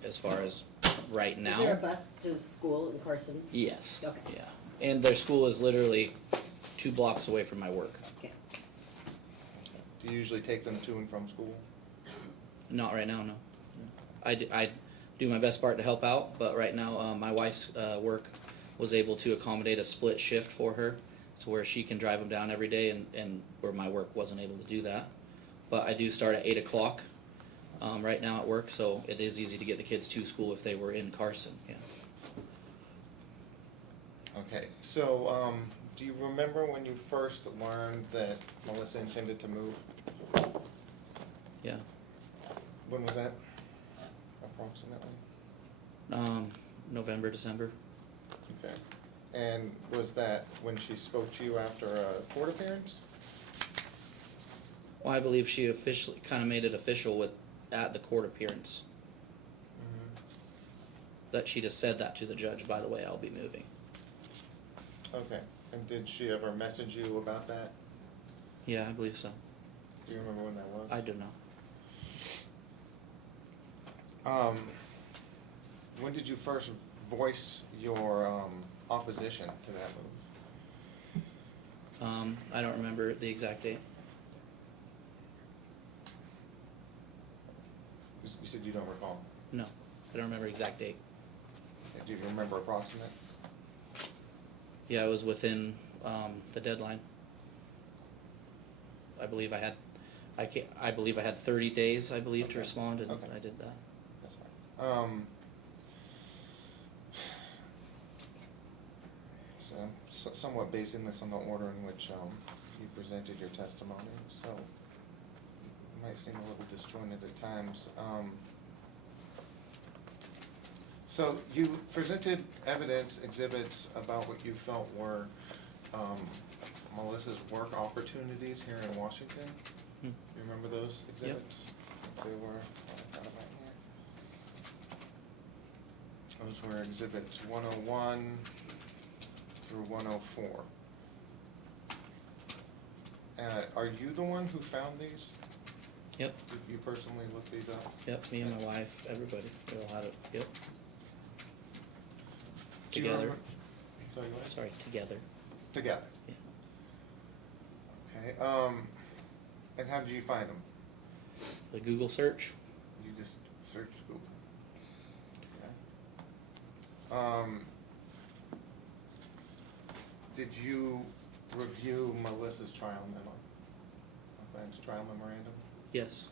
As far as right now. Is there a bus to school in Carson? Yes. Okay. Yeah, and their school is literally 2 blocks away from my work. Okay. Do you usually take them to and from school? Not right now, no. I do my best part to help out, but right now my wife's work was able to accommodate a split shift for her to where she can drive them down every day, and where my work wasn't able to do that. But I do start at 8 o'clock right now at work, so it is easy to get the kids to school if they were in Carson. Yeah. Okay, so do you remember when you first learned that Melissa intended to move? Yeah. When was that, approximately? November, December. Okay. And was that when she spoke to you after a court appearance? Well, I believe she officially kind of made it official at the court appearance. That she just said that to the judge, by the way, I'll be moving. Okay, and did she ever message you about that? Yeah, I believe so. Do you remember when that was? I do not. When did you first voice your opposition to that move? I don't remember the exact date. You said you don't recall. No, I don't remember exact date. Do you remember approximate? Yeah, it was within the deadline. I believe I had 30 days, I believe, Okay. to respond, and Okay. I did that. That's fine. So somewhat basing this on the order in which you presented your testimony, so it might seem a little disjointed at times. So you presented evidence, exhibits about what you felt were Melissa's work opportunities here in Washington. Hmm. You remember those exhibits? They were, I got it right here. Those were exhibits 101 through 104. Are you the one who found these? Yep, Did you personally look these up? yep, me and my wife, everybody, we all had it, yep. Do you Together. remember- Sorry, what? Sorry, together. Together. Yeah. Okay, and how did you find them? The Google search, You just searched Google? Did you review Melissa's trial memo? My client's trial memorandum? Yes.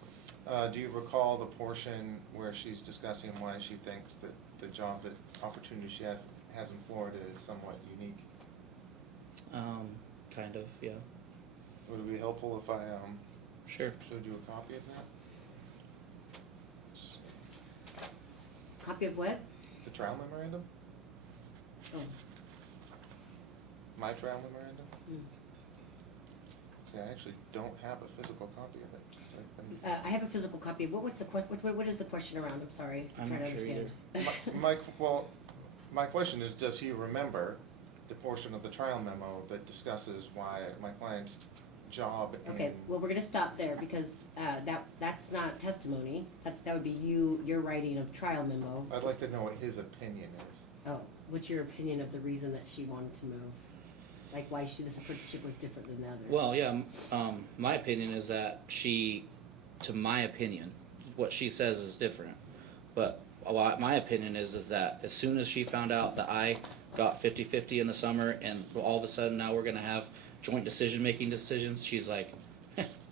Do you recall the portion where she's discussing why she thinks that the job, that opportunity she has in Florida is somewhat unique? Kind of, yeah. Would it be helpful if I, Sure. showed you a copy of that? Copy of what? The trial memorandum? Oh. My trial memorandum? Mm. See, I actually don't have a physical copy of it. 'Cause I've been- I have a physical copy. What's the question, what is the question around? I'm sorry. I'm trying not to sure understand. My question is, does he remember the portion of the trial memo that discusses why my client's job in? Okay, well, we're gonna stop there because, that's not testimony. That would be your writing of trial memo. I'd like to know what his opinion is. Oh, what's your opinion of the reason that she wanted to move? Like why this apprenticeship was different than the others? Well, yeah, my opinion is that to my opinion, what she says is different. But my opinion is that as soon as she found out that I got 50-50 in the summer and all of a sudden now we're gonna have joint decision-making decisions, she's like,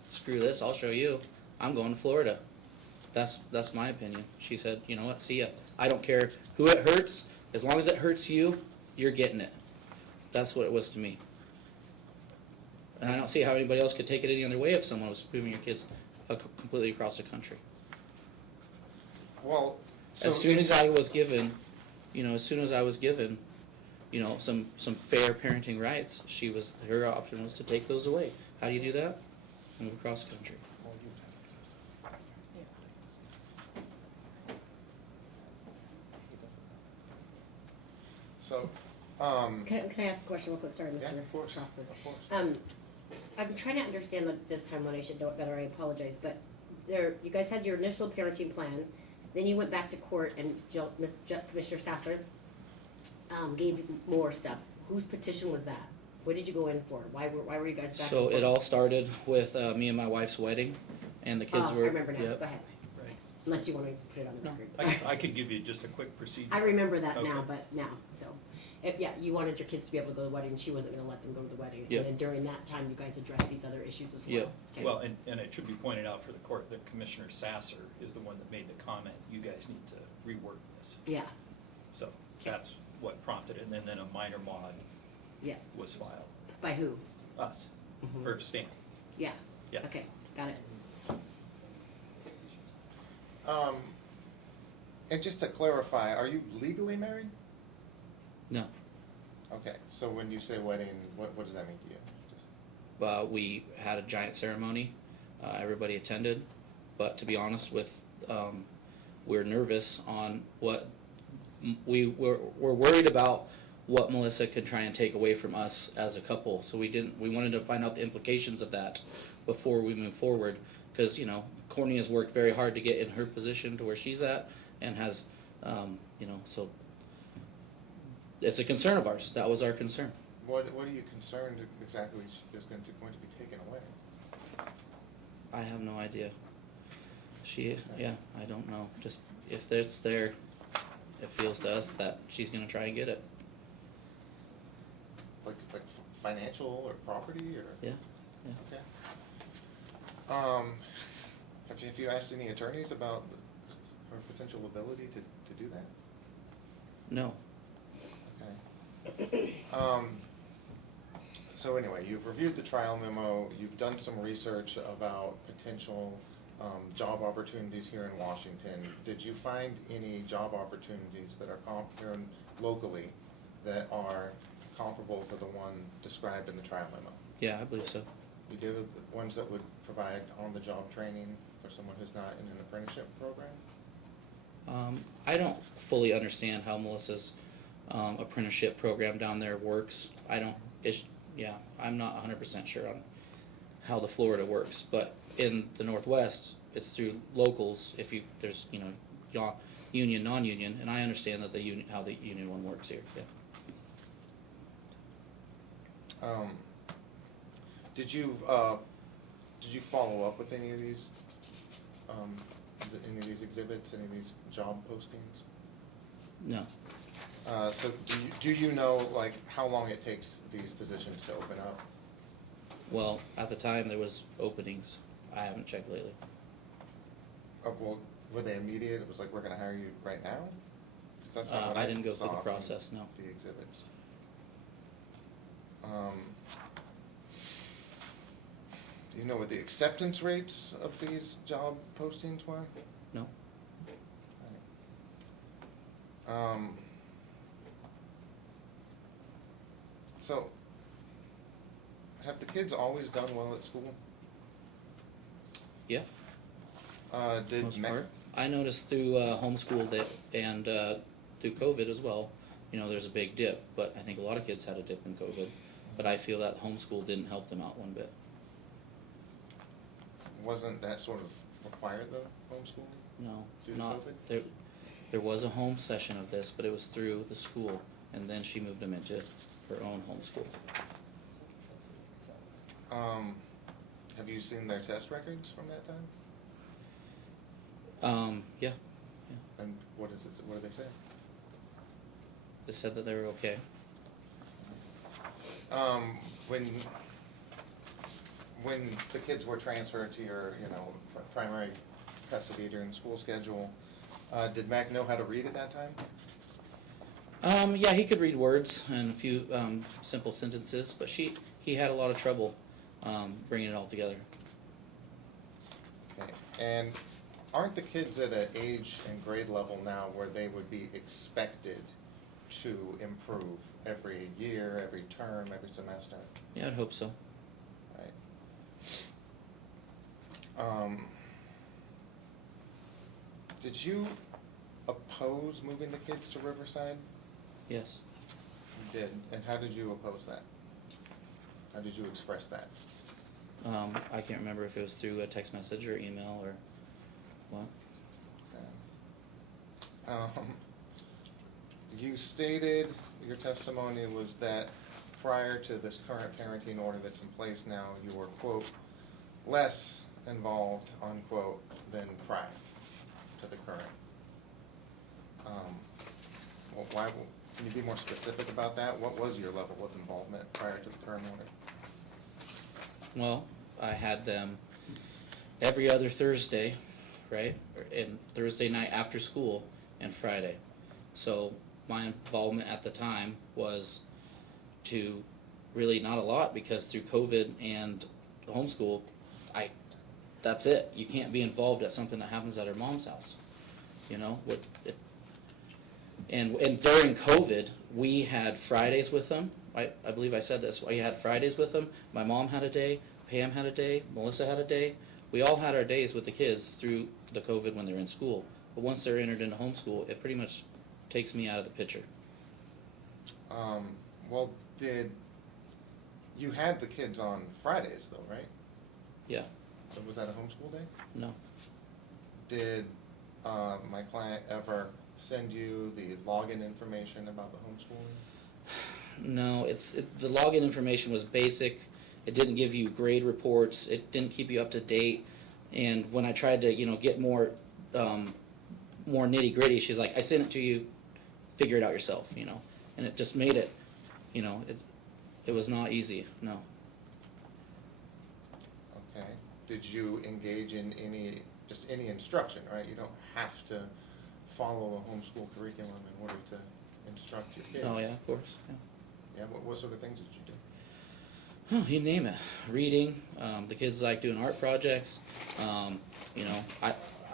screw this, I'll show you. I'm going to Florida. That's my opinion. She said, you know what, see ya. I don't care who it hurts, as long as it hurts you, you're getting it. That's what it was to me. And I don't see how anybody else could take it any other way if someone was moving your kids completely across the country. Well, so. As soon as I was given, some fair parenting rights, her option was to take those away. How do you do that? Move across country. So, Can I ask a question real quick? Sorry, Mr. yeah, of course, Strasberg. of course. I'm trying to understand this time when I should know it better, I apologize, but you guys had your initial parenting plan, then you went back to court and Commissioner Sasser, gave you more stuff. Whose petition was that? What did you go in for? Why were you guys back in So court? it all started with me and my wife's wedding, and the kids were. I remember now, yep. go ahead, Right. unless you want me to put it on the No. record. I could give you just a quick procedure. I remember that now, Okay. but now, so, yeah, you wanted your kids to be able to go to the wedding, she wasn't gonna let them go to the wedding. Yep. And then during that time, you guys addressed these other issues as well. Yep. Okay. Well, and it should be pointed out for the court that Commissioner Sasser is the one that made the comment, you guys need to rework this. Yeah, So that's what prompted it, and then a minor mod yeah, was filed. by who? Us, Mhm. or Stan. Yeah, Yeah. okay, got it. And just to clarify, are you legally married? No. Okay, so when you say wedding, what does that mean to you? Just- We had a giant ceremony. Everybody attended, but to be honest we're nervous on what we're worried about what Melissa can try and take away from us as a couple. So we wanted to find out the implications of that before we move forward, because Courtney has worked very hard to get in her position to where she's at, and has so it's a concern of ours. That was our concern. What are you concerned exactly is going to be taken away? I have no idea. I don't know. Just if it's there, it feels to us that she's gonna try and get it. Like financial or property or? Yeah. Okay. Have you asked any attorneys about her potential ability to do that? No. Okay. So anyway, you've reviewed the trial memo, you've done some research about potential job opportunities here in Washington. Did you find any job opportunities that are locally that are comparable to the one described in the trial memo? Yeah, I believe so. You do, the ones that would provide on-the-job training for someone who's not in an apprenticeship program? I don't fully understand how Melissa's apprenticeship program down there works. I'm not 100% sure on how the Florida works, but in the Northwest, it's through locals. There's union, non-union, and I understand that how the union one works here. Yeah. Did you follow up with any of these exhibits, any of these job postings? No. So do you know, like, how long it takes these positions to open up? Well, at the time, there was openings. I haven't checked lately. Well, were they immediate? It was like, we're gonna hire you right now? 'Cause that's not what I didn't go through saw the from process, no. The exhibits. Do you know what the acceptance rates of these job postings were? No? So, have the kids always done well at school? Yeah, Did most part. I noticed through homeschool that, and through COVID as well, you know, there's a big dip, but I think a lot of kids had a dip in COVID. But I feel that homeschool didn't help them out one bit. Wasn't that sort of required though, homeschooling? No, Due to not, COVID? there was a home session of this, but it was through the school, and then she moved them into her own homeschool. Have you seen their test records from that time? Yeah, And what is it, what do they say? they said that they were okay. When the kids were transferred to your, primary custody during the school schedule, did Mac know how to read at that time? Yeah, he could read words and a few simple sentences, but he had a lot of trouble bringing it all together. Okay, and aren't the kids at an age and grade level now where they would be expected to improve every year, every term, every semester? Yeah, I'd hope so. Right. Did you oppose moving the kids to Riverside? Yes. You did, and how did you oppose that? How did you express that? I can't remember if it was through a text message or email or what. Okay. You stated, your testimony was that prior to this current parenting order that's in place now, you were, quote, less involved, unquote, than prior to the current. Well, can you be more specific about that? What was your level of involvement prior to the current order? Well, I had them every other Thursday, right? And Thursday night after school and Friday. So my involvement at the time was to really not a lot, because through COVID and the homeschool, that's it. You can't be involved at something that happens at her mom's house. You know, and during COVID, we had Fridays with them. I believe I said this. We had Fridays with them. My mom had a day. Pam had a day. Melissa had a day. We all had our days with the kids through the COVID when they're in school. But once they're entered into homeschool, it pretty much takes me out of the picture. Well, you had the kids on Fridays though, right? Yeah. So was that a homeschool day? No. Did my client ever send you the login information about the homeschooling? No, the login information was basic. It didn't give you grade reports. It didn't keep you up to date. And when I tried to, get more nitty gritty, she's like, "I sent it to you. Figure it out yourself." And it just made it, it was not easy. No. Okay. Did you engage in any instruction, right? You don't have to follow a homeschool curriculum in order to instruct your kids. Oh yeah, of course. Yeah. Yeah, what sort of things did you do? Oh, you name it. Reading. The kids like doing art projects. I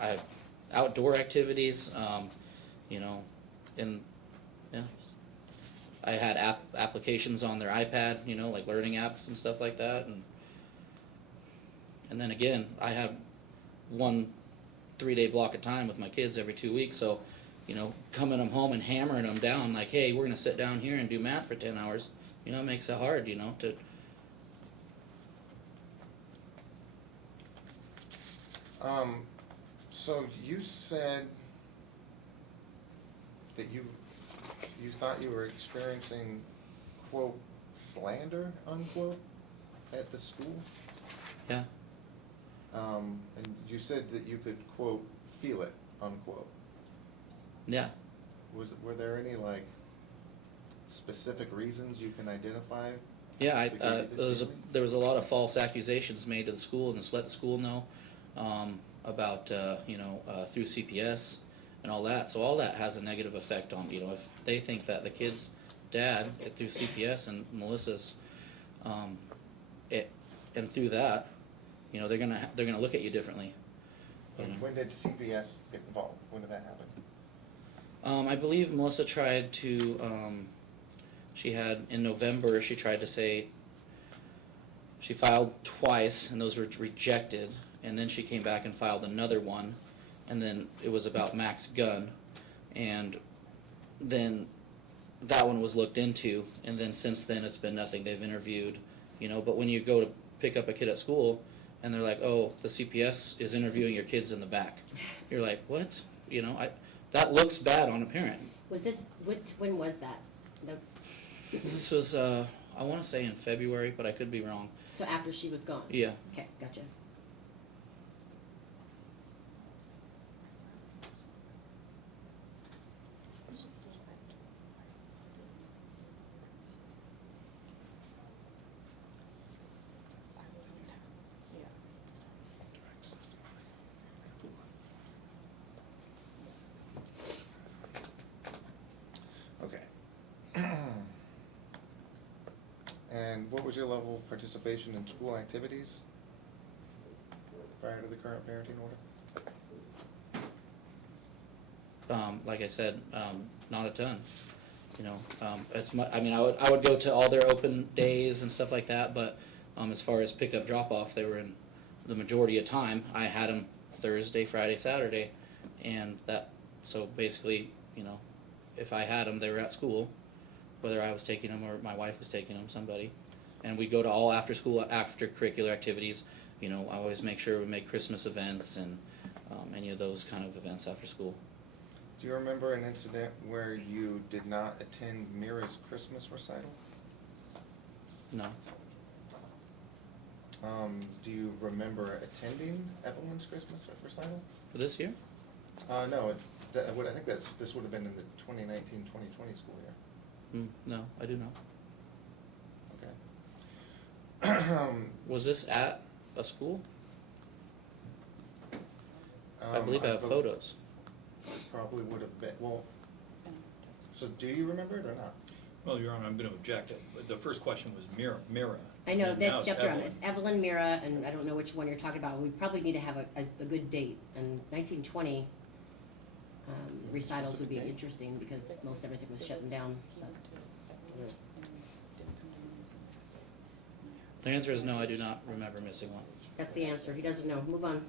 have outdoor activities. And yeah, I had applications on their iPad. Like learning apps and stuff like that. And then again, I had 1 3-day block of time with my kids every 2 weeks. So, coming them home and hammering them down like, "Hey, we're gonna sit down here and do math for 10 hours." It makes it hard. To So you said that you thought you were experiencing, quote, slander, unquote, at the school? yeah. And you said that you could, quote, feel it, unquote. Yeah. Were there any, specific reasons you can identify? Yeah, They gave you this feeling? there was a lot of false accusations made to the school, and just let the school know about through CPS and all that. So all that has a negative effect on if they think that the kid's dad through CPS and Melissa's and through that, they're gonna look at you differently. When did CPS get involved? When did that happen? I believe Melissa tried to, she had, in November, she tried to say, she filed twice, and those were rejected, and then she came back and filed another one, and then it was about Mac's gun, and then that one was looked into, and then since then it's been nothing. They've interviewed, but when you go to pick up a kid at school, and they're like, oh, the CPS is interviewing your kids in the back. You're like, what? That looks bad on a parent. When was that? This was, I want to say in February, but I could be wrong. So after she was gone? Yeah. Okay, gotcha. Okay. And what was your level of participation in school activities prior to the current parenting order? Like I said, not a ton. I would go to all their open days and stuff like that, but as far as pick up drop off, they were in the majority of time. I had them Thursday, Friday, Saturday, and so basically, if I had them, they were at school, whether I was taking them or my wife was taking them, somebody, and we'd go to all after school, after curricular activities. I always make sure we make Christmas events and any of those kind of events after school. Do you remember an incident where you did not attend Mira's Christmas recital? No. Do you remember attending Evelyn's Christmas recital? For this year? No, I think this would have been in the 2019-2020 school year. No, I do not. Okay. Was this at a school? I believe I have bel- photos. Probably would have been, well, so do you remember it or not? Well, Your Honor, I'm going to object. The first question was Mira. I know, and now that's it's jumped around. Evelyn. It's Evelyn, Mira, and I don't know which one you're talking about. We probably need to have a good date, and 1920 recitals would be interesting because most everything was shutting down. But The answer is no, I do not remember missing one. that's the answer. He doesn't know. Move on.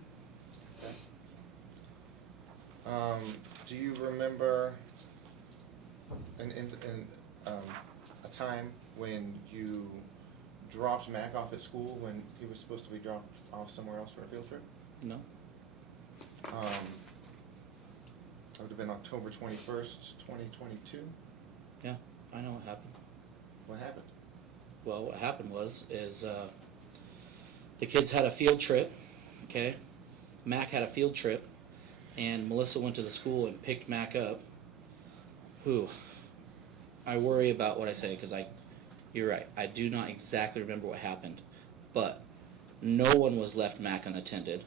Do you remember a time when you dropped Mac off at school when he was supposed to be dropped off somewhere else for a field trip? No. That would have been October 21st, 2022. Yeah, I know what happened. What happened? Well, what happened is the kids had a field trip, okay? Mac had a field trip, and Melissa went to the school and picked Mac up. I worry about what I say because you're right. I do not exactly remember what happened, but no one was left Mac unattended.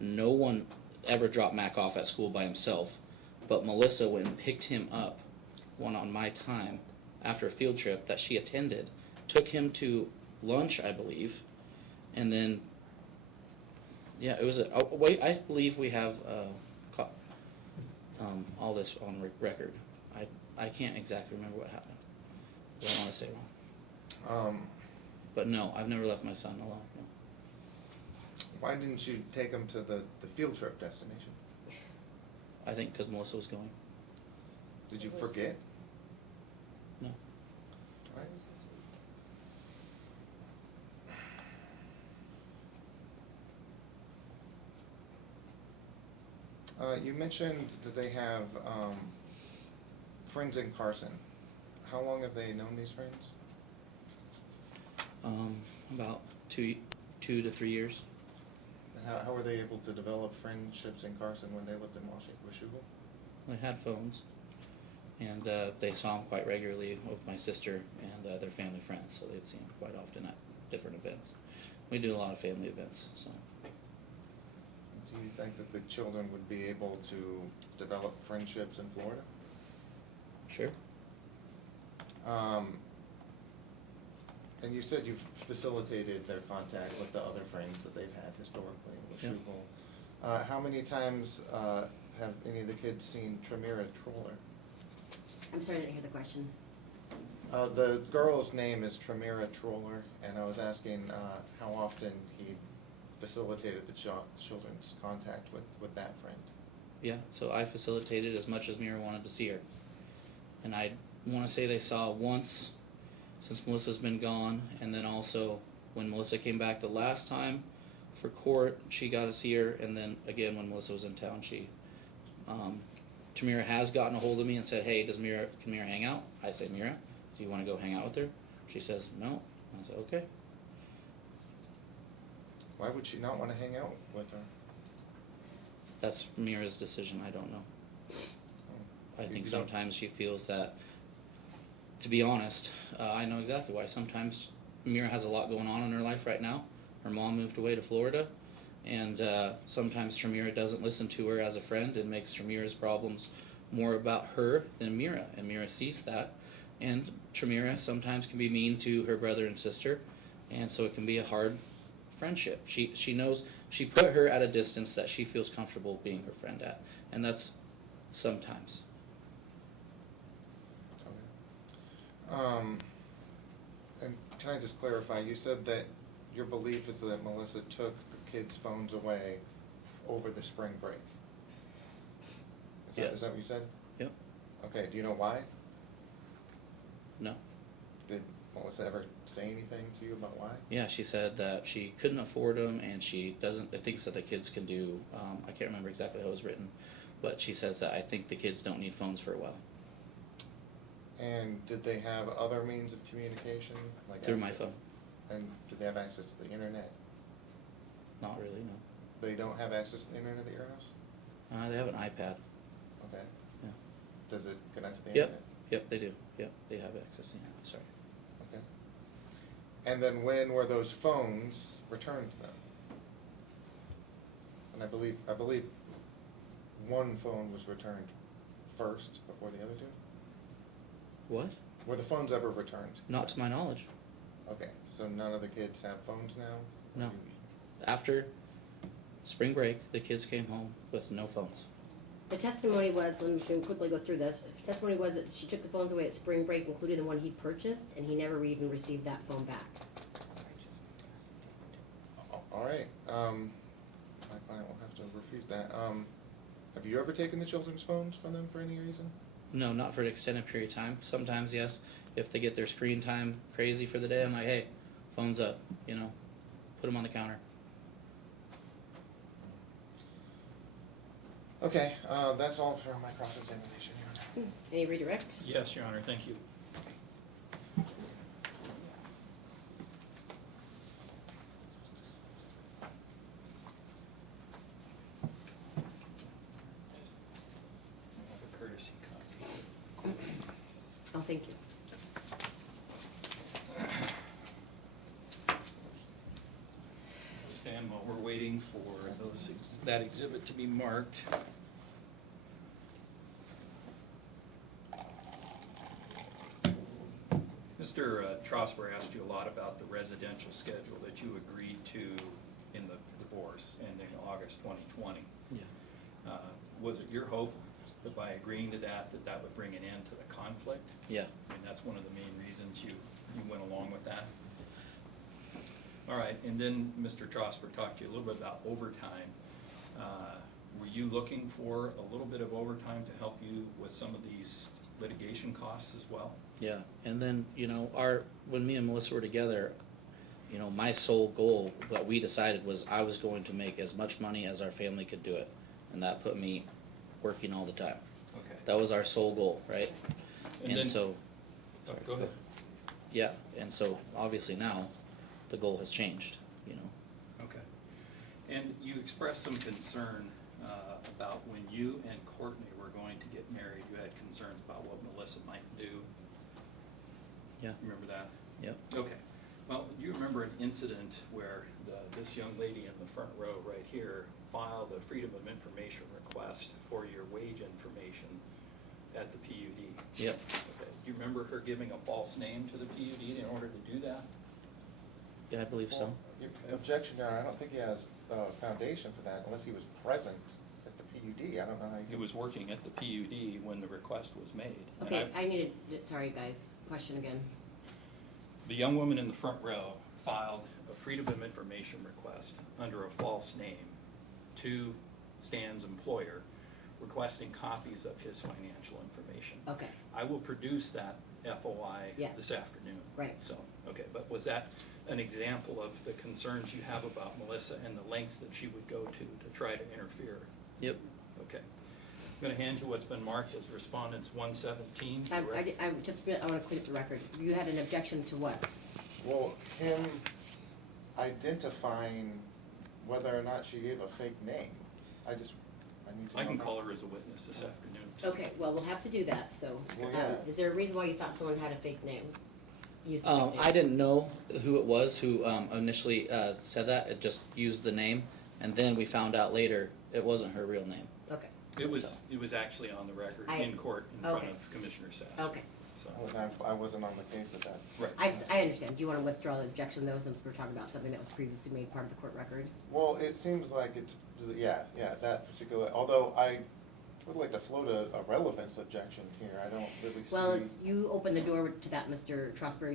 No one ever dropped Mac off at school by himself, but Melissa went and picked him up one on my time after a field trip that she attended, took him to lunch, I believe, and then, yeah, it was I believe we have all this on record. I can't exactly remember what happened. I don't want to say wrong. But no, I've never left my son alone. No. Why didn't you take him to the field trip destination? I think because Melissa was going. Did you forget? No. Right. You mentioned that they have friends in Carson. How long have they known these friends? About 2 to 3 years. And how were they able to develop friendships in Carson when they lived in Washougal? They had phones, And they saw him quite regularly with my sister and their family friends, so they'd see him quite often at different events. We do a lot of family events, so. Do you think that the children would be able to develop friendships in Florida? Sure. And you said you've facilitated their contact with the other friends that they've had historically with Yeah. Schuylkill. How many times have any of the kids seen Tremira Troller? I'm sorry, I didn't hear the question. The girl's name is Tremira Troller, and I was asking how often he facilitated the children's contact with that friend. Yeah, so I facilitated as much as Mira wanted to see her. And I want to say they saw once since Melissa's been gone, and then also when Melissa came back the last time for court, she got to see her, and then again when Melissa was in town, Tamira has gotten a hold of me and said, hey, can Mira hang out? I say, Mira, do you want to go hang out with her? She says, no. I said, okay. Why would she not want to hang out with her? That's Mira's decision, I don't know. I think sometimes she feels that, to be honest, I know exactly why. Sometimes Mira has a lot going on in her life right now. Her mom moved away to Florida, and sometimes Tremira doesn't listen to her as a friend and makes Tremira's problems more about her than Mira, and Mira sees that. And Tremira sometimes can be mean to her brother and sister, and so it can be a hard friendship. She knows, she put her at a distance that she feels comfortable being her friend at, and that's sometimes. And can I just clarify, you said that your belief is that Melissa took the kids' phones away over the spring break? Yes. Is that what you said? Yep. Okay, do you know why? No. Did Melissa ever say anything to you about why? Yeah, she said that she couldn't afford them, and she thinks that the kids can do, I can't remember exactly how it was written, but she says that I think the kids don't need phones for a while. And did they have other means of communication? Like Through my access- phone. And did they have access to the internet? Not really, no. They don't have access to the internet at your house? They have an iPad. Okay. Yeah. Does it connect to the Yep. internet? Yep, they do. Yep, they have access to the internet, sorry. Okay. And then when were those phones returned to them? And I believe one phone was returned first before the other two? What? Were the phones ever returned? Not to my knowledge. Okay, so none of the kids have phones now? No. After spring break, the kids came home with no phones. The testimony was, let me quickly go through this. The testimony was that she took the phones away at spring break, including the one he purchased, and he never even received that phone back. All right, my client will have to refuse that. Have you ever taken the children's phones from them for any reason? No, not for an extended period of time. Sometimes, yes, if they get their screen time crazy for the day, I'm like, hey, phone's up, put them on the counter. Okay, that's all for my cross-examination, Your Honor. Any redirect? Yes, Your Honor, thank you. A courtesy copy. Oh, thank you. Stand while we're waiting for that exhibit to be marked. Mr. Trosper asked you a lot about the residential schedule that you agreed to in the divorce ending August 2020. Yeah. Was it your hope that by agreeing to that would bring an end to the conflict? Yeah. I mean, that's one of the main reasons you went along with that? All right, and then Mr. Trosper talked to you a little bit about overtime. Were you looking for a little bit of overtime to help you with some of these litigation costs as well? Yeah, and then, when me and Melissa were together, my sole goal that we decided was I was going to make as much money as our family could do it. And that put me working all the time. Okay. That was our sole goal, right? And then- so, Oh, go ahead. yeah, and so obviously now the goal has changed, Okay. And you expressed some concern about when you and Courtney were going to get married, you had concerns about what Yeah. Remember that? Yep. Okay. Well, do you remember an incident where this young lady in the front row right here filed a Freedom of Information request for your wage information at the PUD? Yep. Okay. Do you remember her giving a false name to the PUD in order to do that? Yeah, I believe so. Objection, Your Honor, I don't think he has foundation for that unless he was present at the PUD. I don't know how He was working at the PUD when the request was made. And Okay, I needed, sorry guys, question again. The young woman in the front row filed a Freedom of Information request under a false name to Stan's employer, requesting copies of his financial information. Okay, I will produce that FOI Yeah. this afternoon. Right. So, okay, but was that an example of the concerns you have about Melissa and the lengths that she would go to try to interfere? Yep. Okay. I'm gonna hand you what's been marked as respondents 117. I correct? wanna clean up the record. You had an objection to what? Well, him identifying whether or not she gave a fake name. I need to know. I can that. call her as a witness this afternoon. Okay, well, we'll have to do that, so, Well, yeah. is there a reason why you thought someone had a fake name? Used a fake name? I didn't know who it was who initially said that. It just used the name, and then we found out later it wasn't her real name. Okay, It was actually on the record in court in front Okay. of Commissioner Sass. okay. So, I wasn't on the case of that. right. I understand. Do you wanna withdraw the objection though, since we're talking about something that was previously made part of the court record? Well, it seems like it's, yeah, that particular, although I would like to float a relevance objection here. I don't really see. Well, you opened the door to that, Mr. Trosper.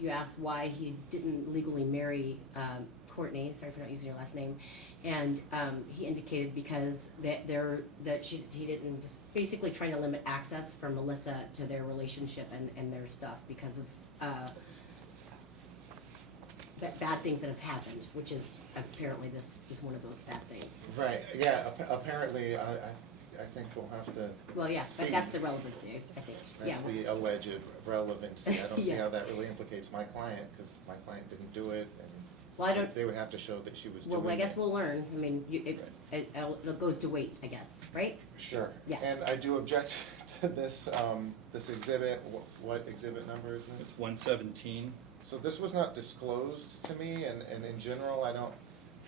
You asked why he didn't legally marry Courtney, sorry for not using your last name, and he indicated because he didn't, was basically trying to limit access for Melissa to their relationship and their stuff because of bad things that have happened, which is apparently this is one of those bad things. Right, yeah, apparently, I think we'll have to. Well, yeah, but see. that's the relevancy, I think. Yeah. That's the alleged relevancy. I don't see Yeah. how that really implicates my client, because my client didn't do it, Well, I and don't, they would have to show that she was doing it. well, I guess we'll learn. I mean, it goes to weight, I guess, right? Sure. Yeah. And I do object to this, this exhibit. What exhibit number is this? It's 117. So this was not disclosed to me, and in general, I don't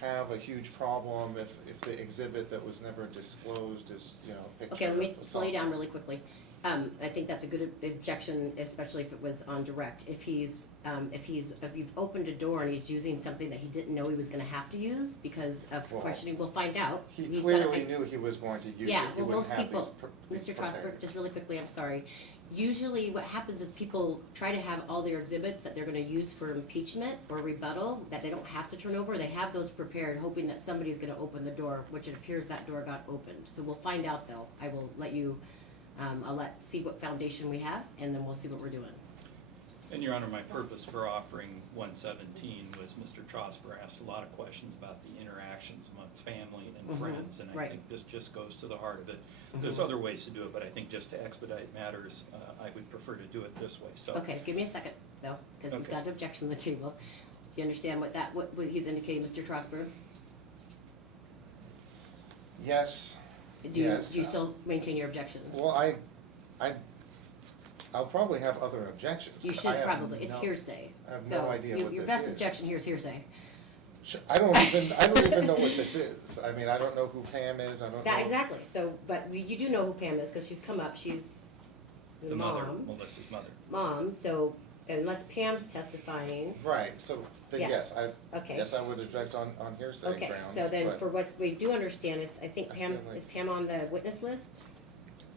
have a huge problem if the exhibit that was never disclosed is, a picture. Okay, let me of the slow you song. down really quickly. I think that's a good objection, especially if it was on direct. If you've opened a door and he's using something that he didn't know he was gonna have to use because of Well, questioning, we'll find out. He He's gonna- clearly knew he was going to use it. Yeah, He well, wouldn't most have people, these Mr. prepared. Trosper, just really quickly, I'm sorry. Usually what happens is people try to have all their exhibits that they're gonna use for impeachment or rebuttal, that they don't have to turn over, they have those prepared, hoping that somebody's gonna open the door, which it appears that door got opened. So we'll find out though. I will let you, see what foundation we have, and then we'll see what we're doing. And Your Honor, my purpose for offering 117 was Mr. Trosper asked a lot of questions about the interactions amongst family and friends, and I right. think this just goes to the heart of it. There's other ways to do it, but I think just to expedite matters, I would prefer to do it this way, so. Okay, give me a second, though, because we've Okay. got an objection on the table. Do you understand what he's indicating, Mr. Trosper? Yes. Do you Yes. still maintain your objection? Well, I'll probably have other objections. You but should I have probably, it's no- hearsay. I have no idea what Your this best is. objection here is hearsay. I don't even know what this is. I mean, I don't know who Pam is, I don't know. That, exactly, so, but you do know who Pam is, because she's come up, she's the The mother, mom. Melissa's mother. Mom, so unless Pam's testifying, Right, so, then Yes, yes, okay. I would object on hearsay okay, grounds, so then but- for what we do understand is, I think I feel like- is Pam on the witness list?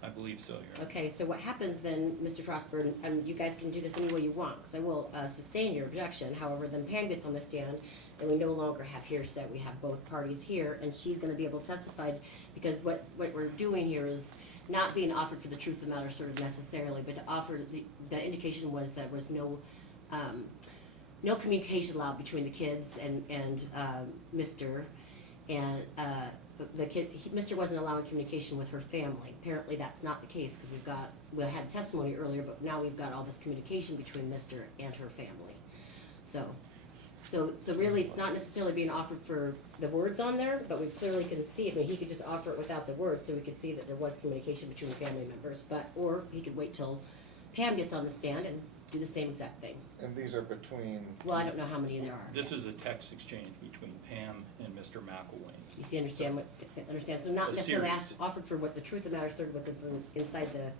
I believe so, Your Honor. Okay, so what happens then, Mr. Trosper, and you guys can do this any way you want, because I will sustain your objection, however, then Pam gets on the stand, and we no longer have hearsay, we have both parties here, and she's gonna be able to testify, because what we're doing here is not being offered for the truth of the matter sort of necessarily, but to offer, the indication was there was no communication allowed between the kids and Mr. And the kid, Mr. wasn't allowing communication with her family. Apparently that's not the case, because we had testimony earlier, but now we've got all this communication between Mr. and her family. So really, it's not necessarily being offered for the words on there, but we clearly can see, I mean, he could just offer it without the words, so we could see that there was communication between the family members, or he could wait till Pam gets on the stand and do the same exact thing. And these are between, Well, I don't know how many there are. This is a text exchange between Pam and Mr. McElwain. You see, understand what, understand, so not A necessarily series. offered for what the truth of the matter is, sort of what is inside the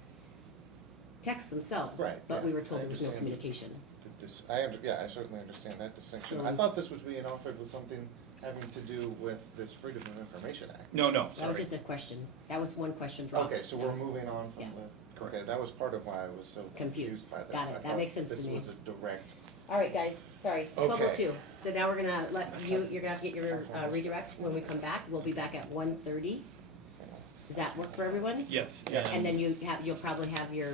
text themselves. Right, But yeah, we were told I there was no understand. communication. I certainly understand that distinction. So- I thought this was being offered with something having to do with this Freedom of Information Act. No, That was sorry. just a question, that was one question dropped. Okay, so That we're was- moving on from yeah. the, Correct. okay, that was part of why I was so confused by this. Got it. I That thought makes sense to me. This was a direct, All right, guys, sorry, Okay. 12:02. So now we're gonna let you, you're gonna have to get your redirect when we come back. We'll be back at 1:30. Does that work for everyone? Yes. Yeah. And then you'll probably have your,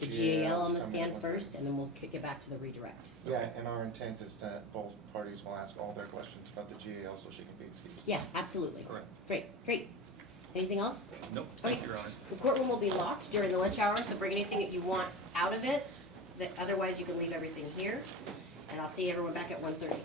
the GAL on the stand first, and then we'll kick it back to the redirect. yeah, and our intent is that both parties will ask all their questions about the GAL so she can be excused. Yeah, absolutely. Correct. Great. Anything else? Nope, thank Okay. you, Your Honor. The courtroom will be locked during the lunch hour, so bring anything that you want out of it, that otherwise you can leave everything here. And I'll see everyone back at 1:30.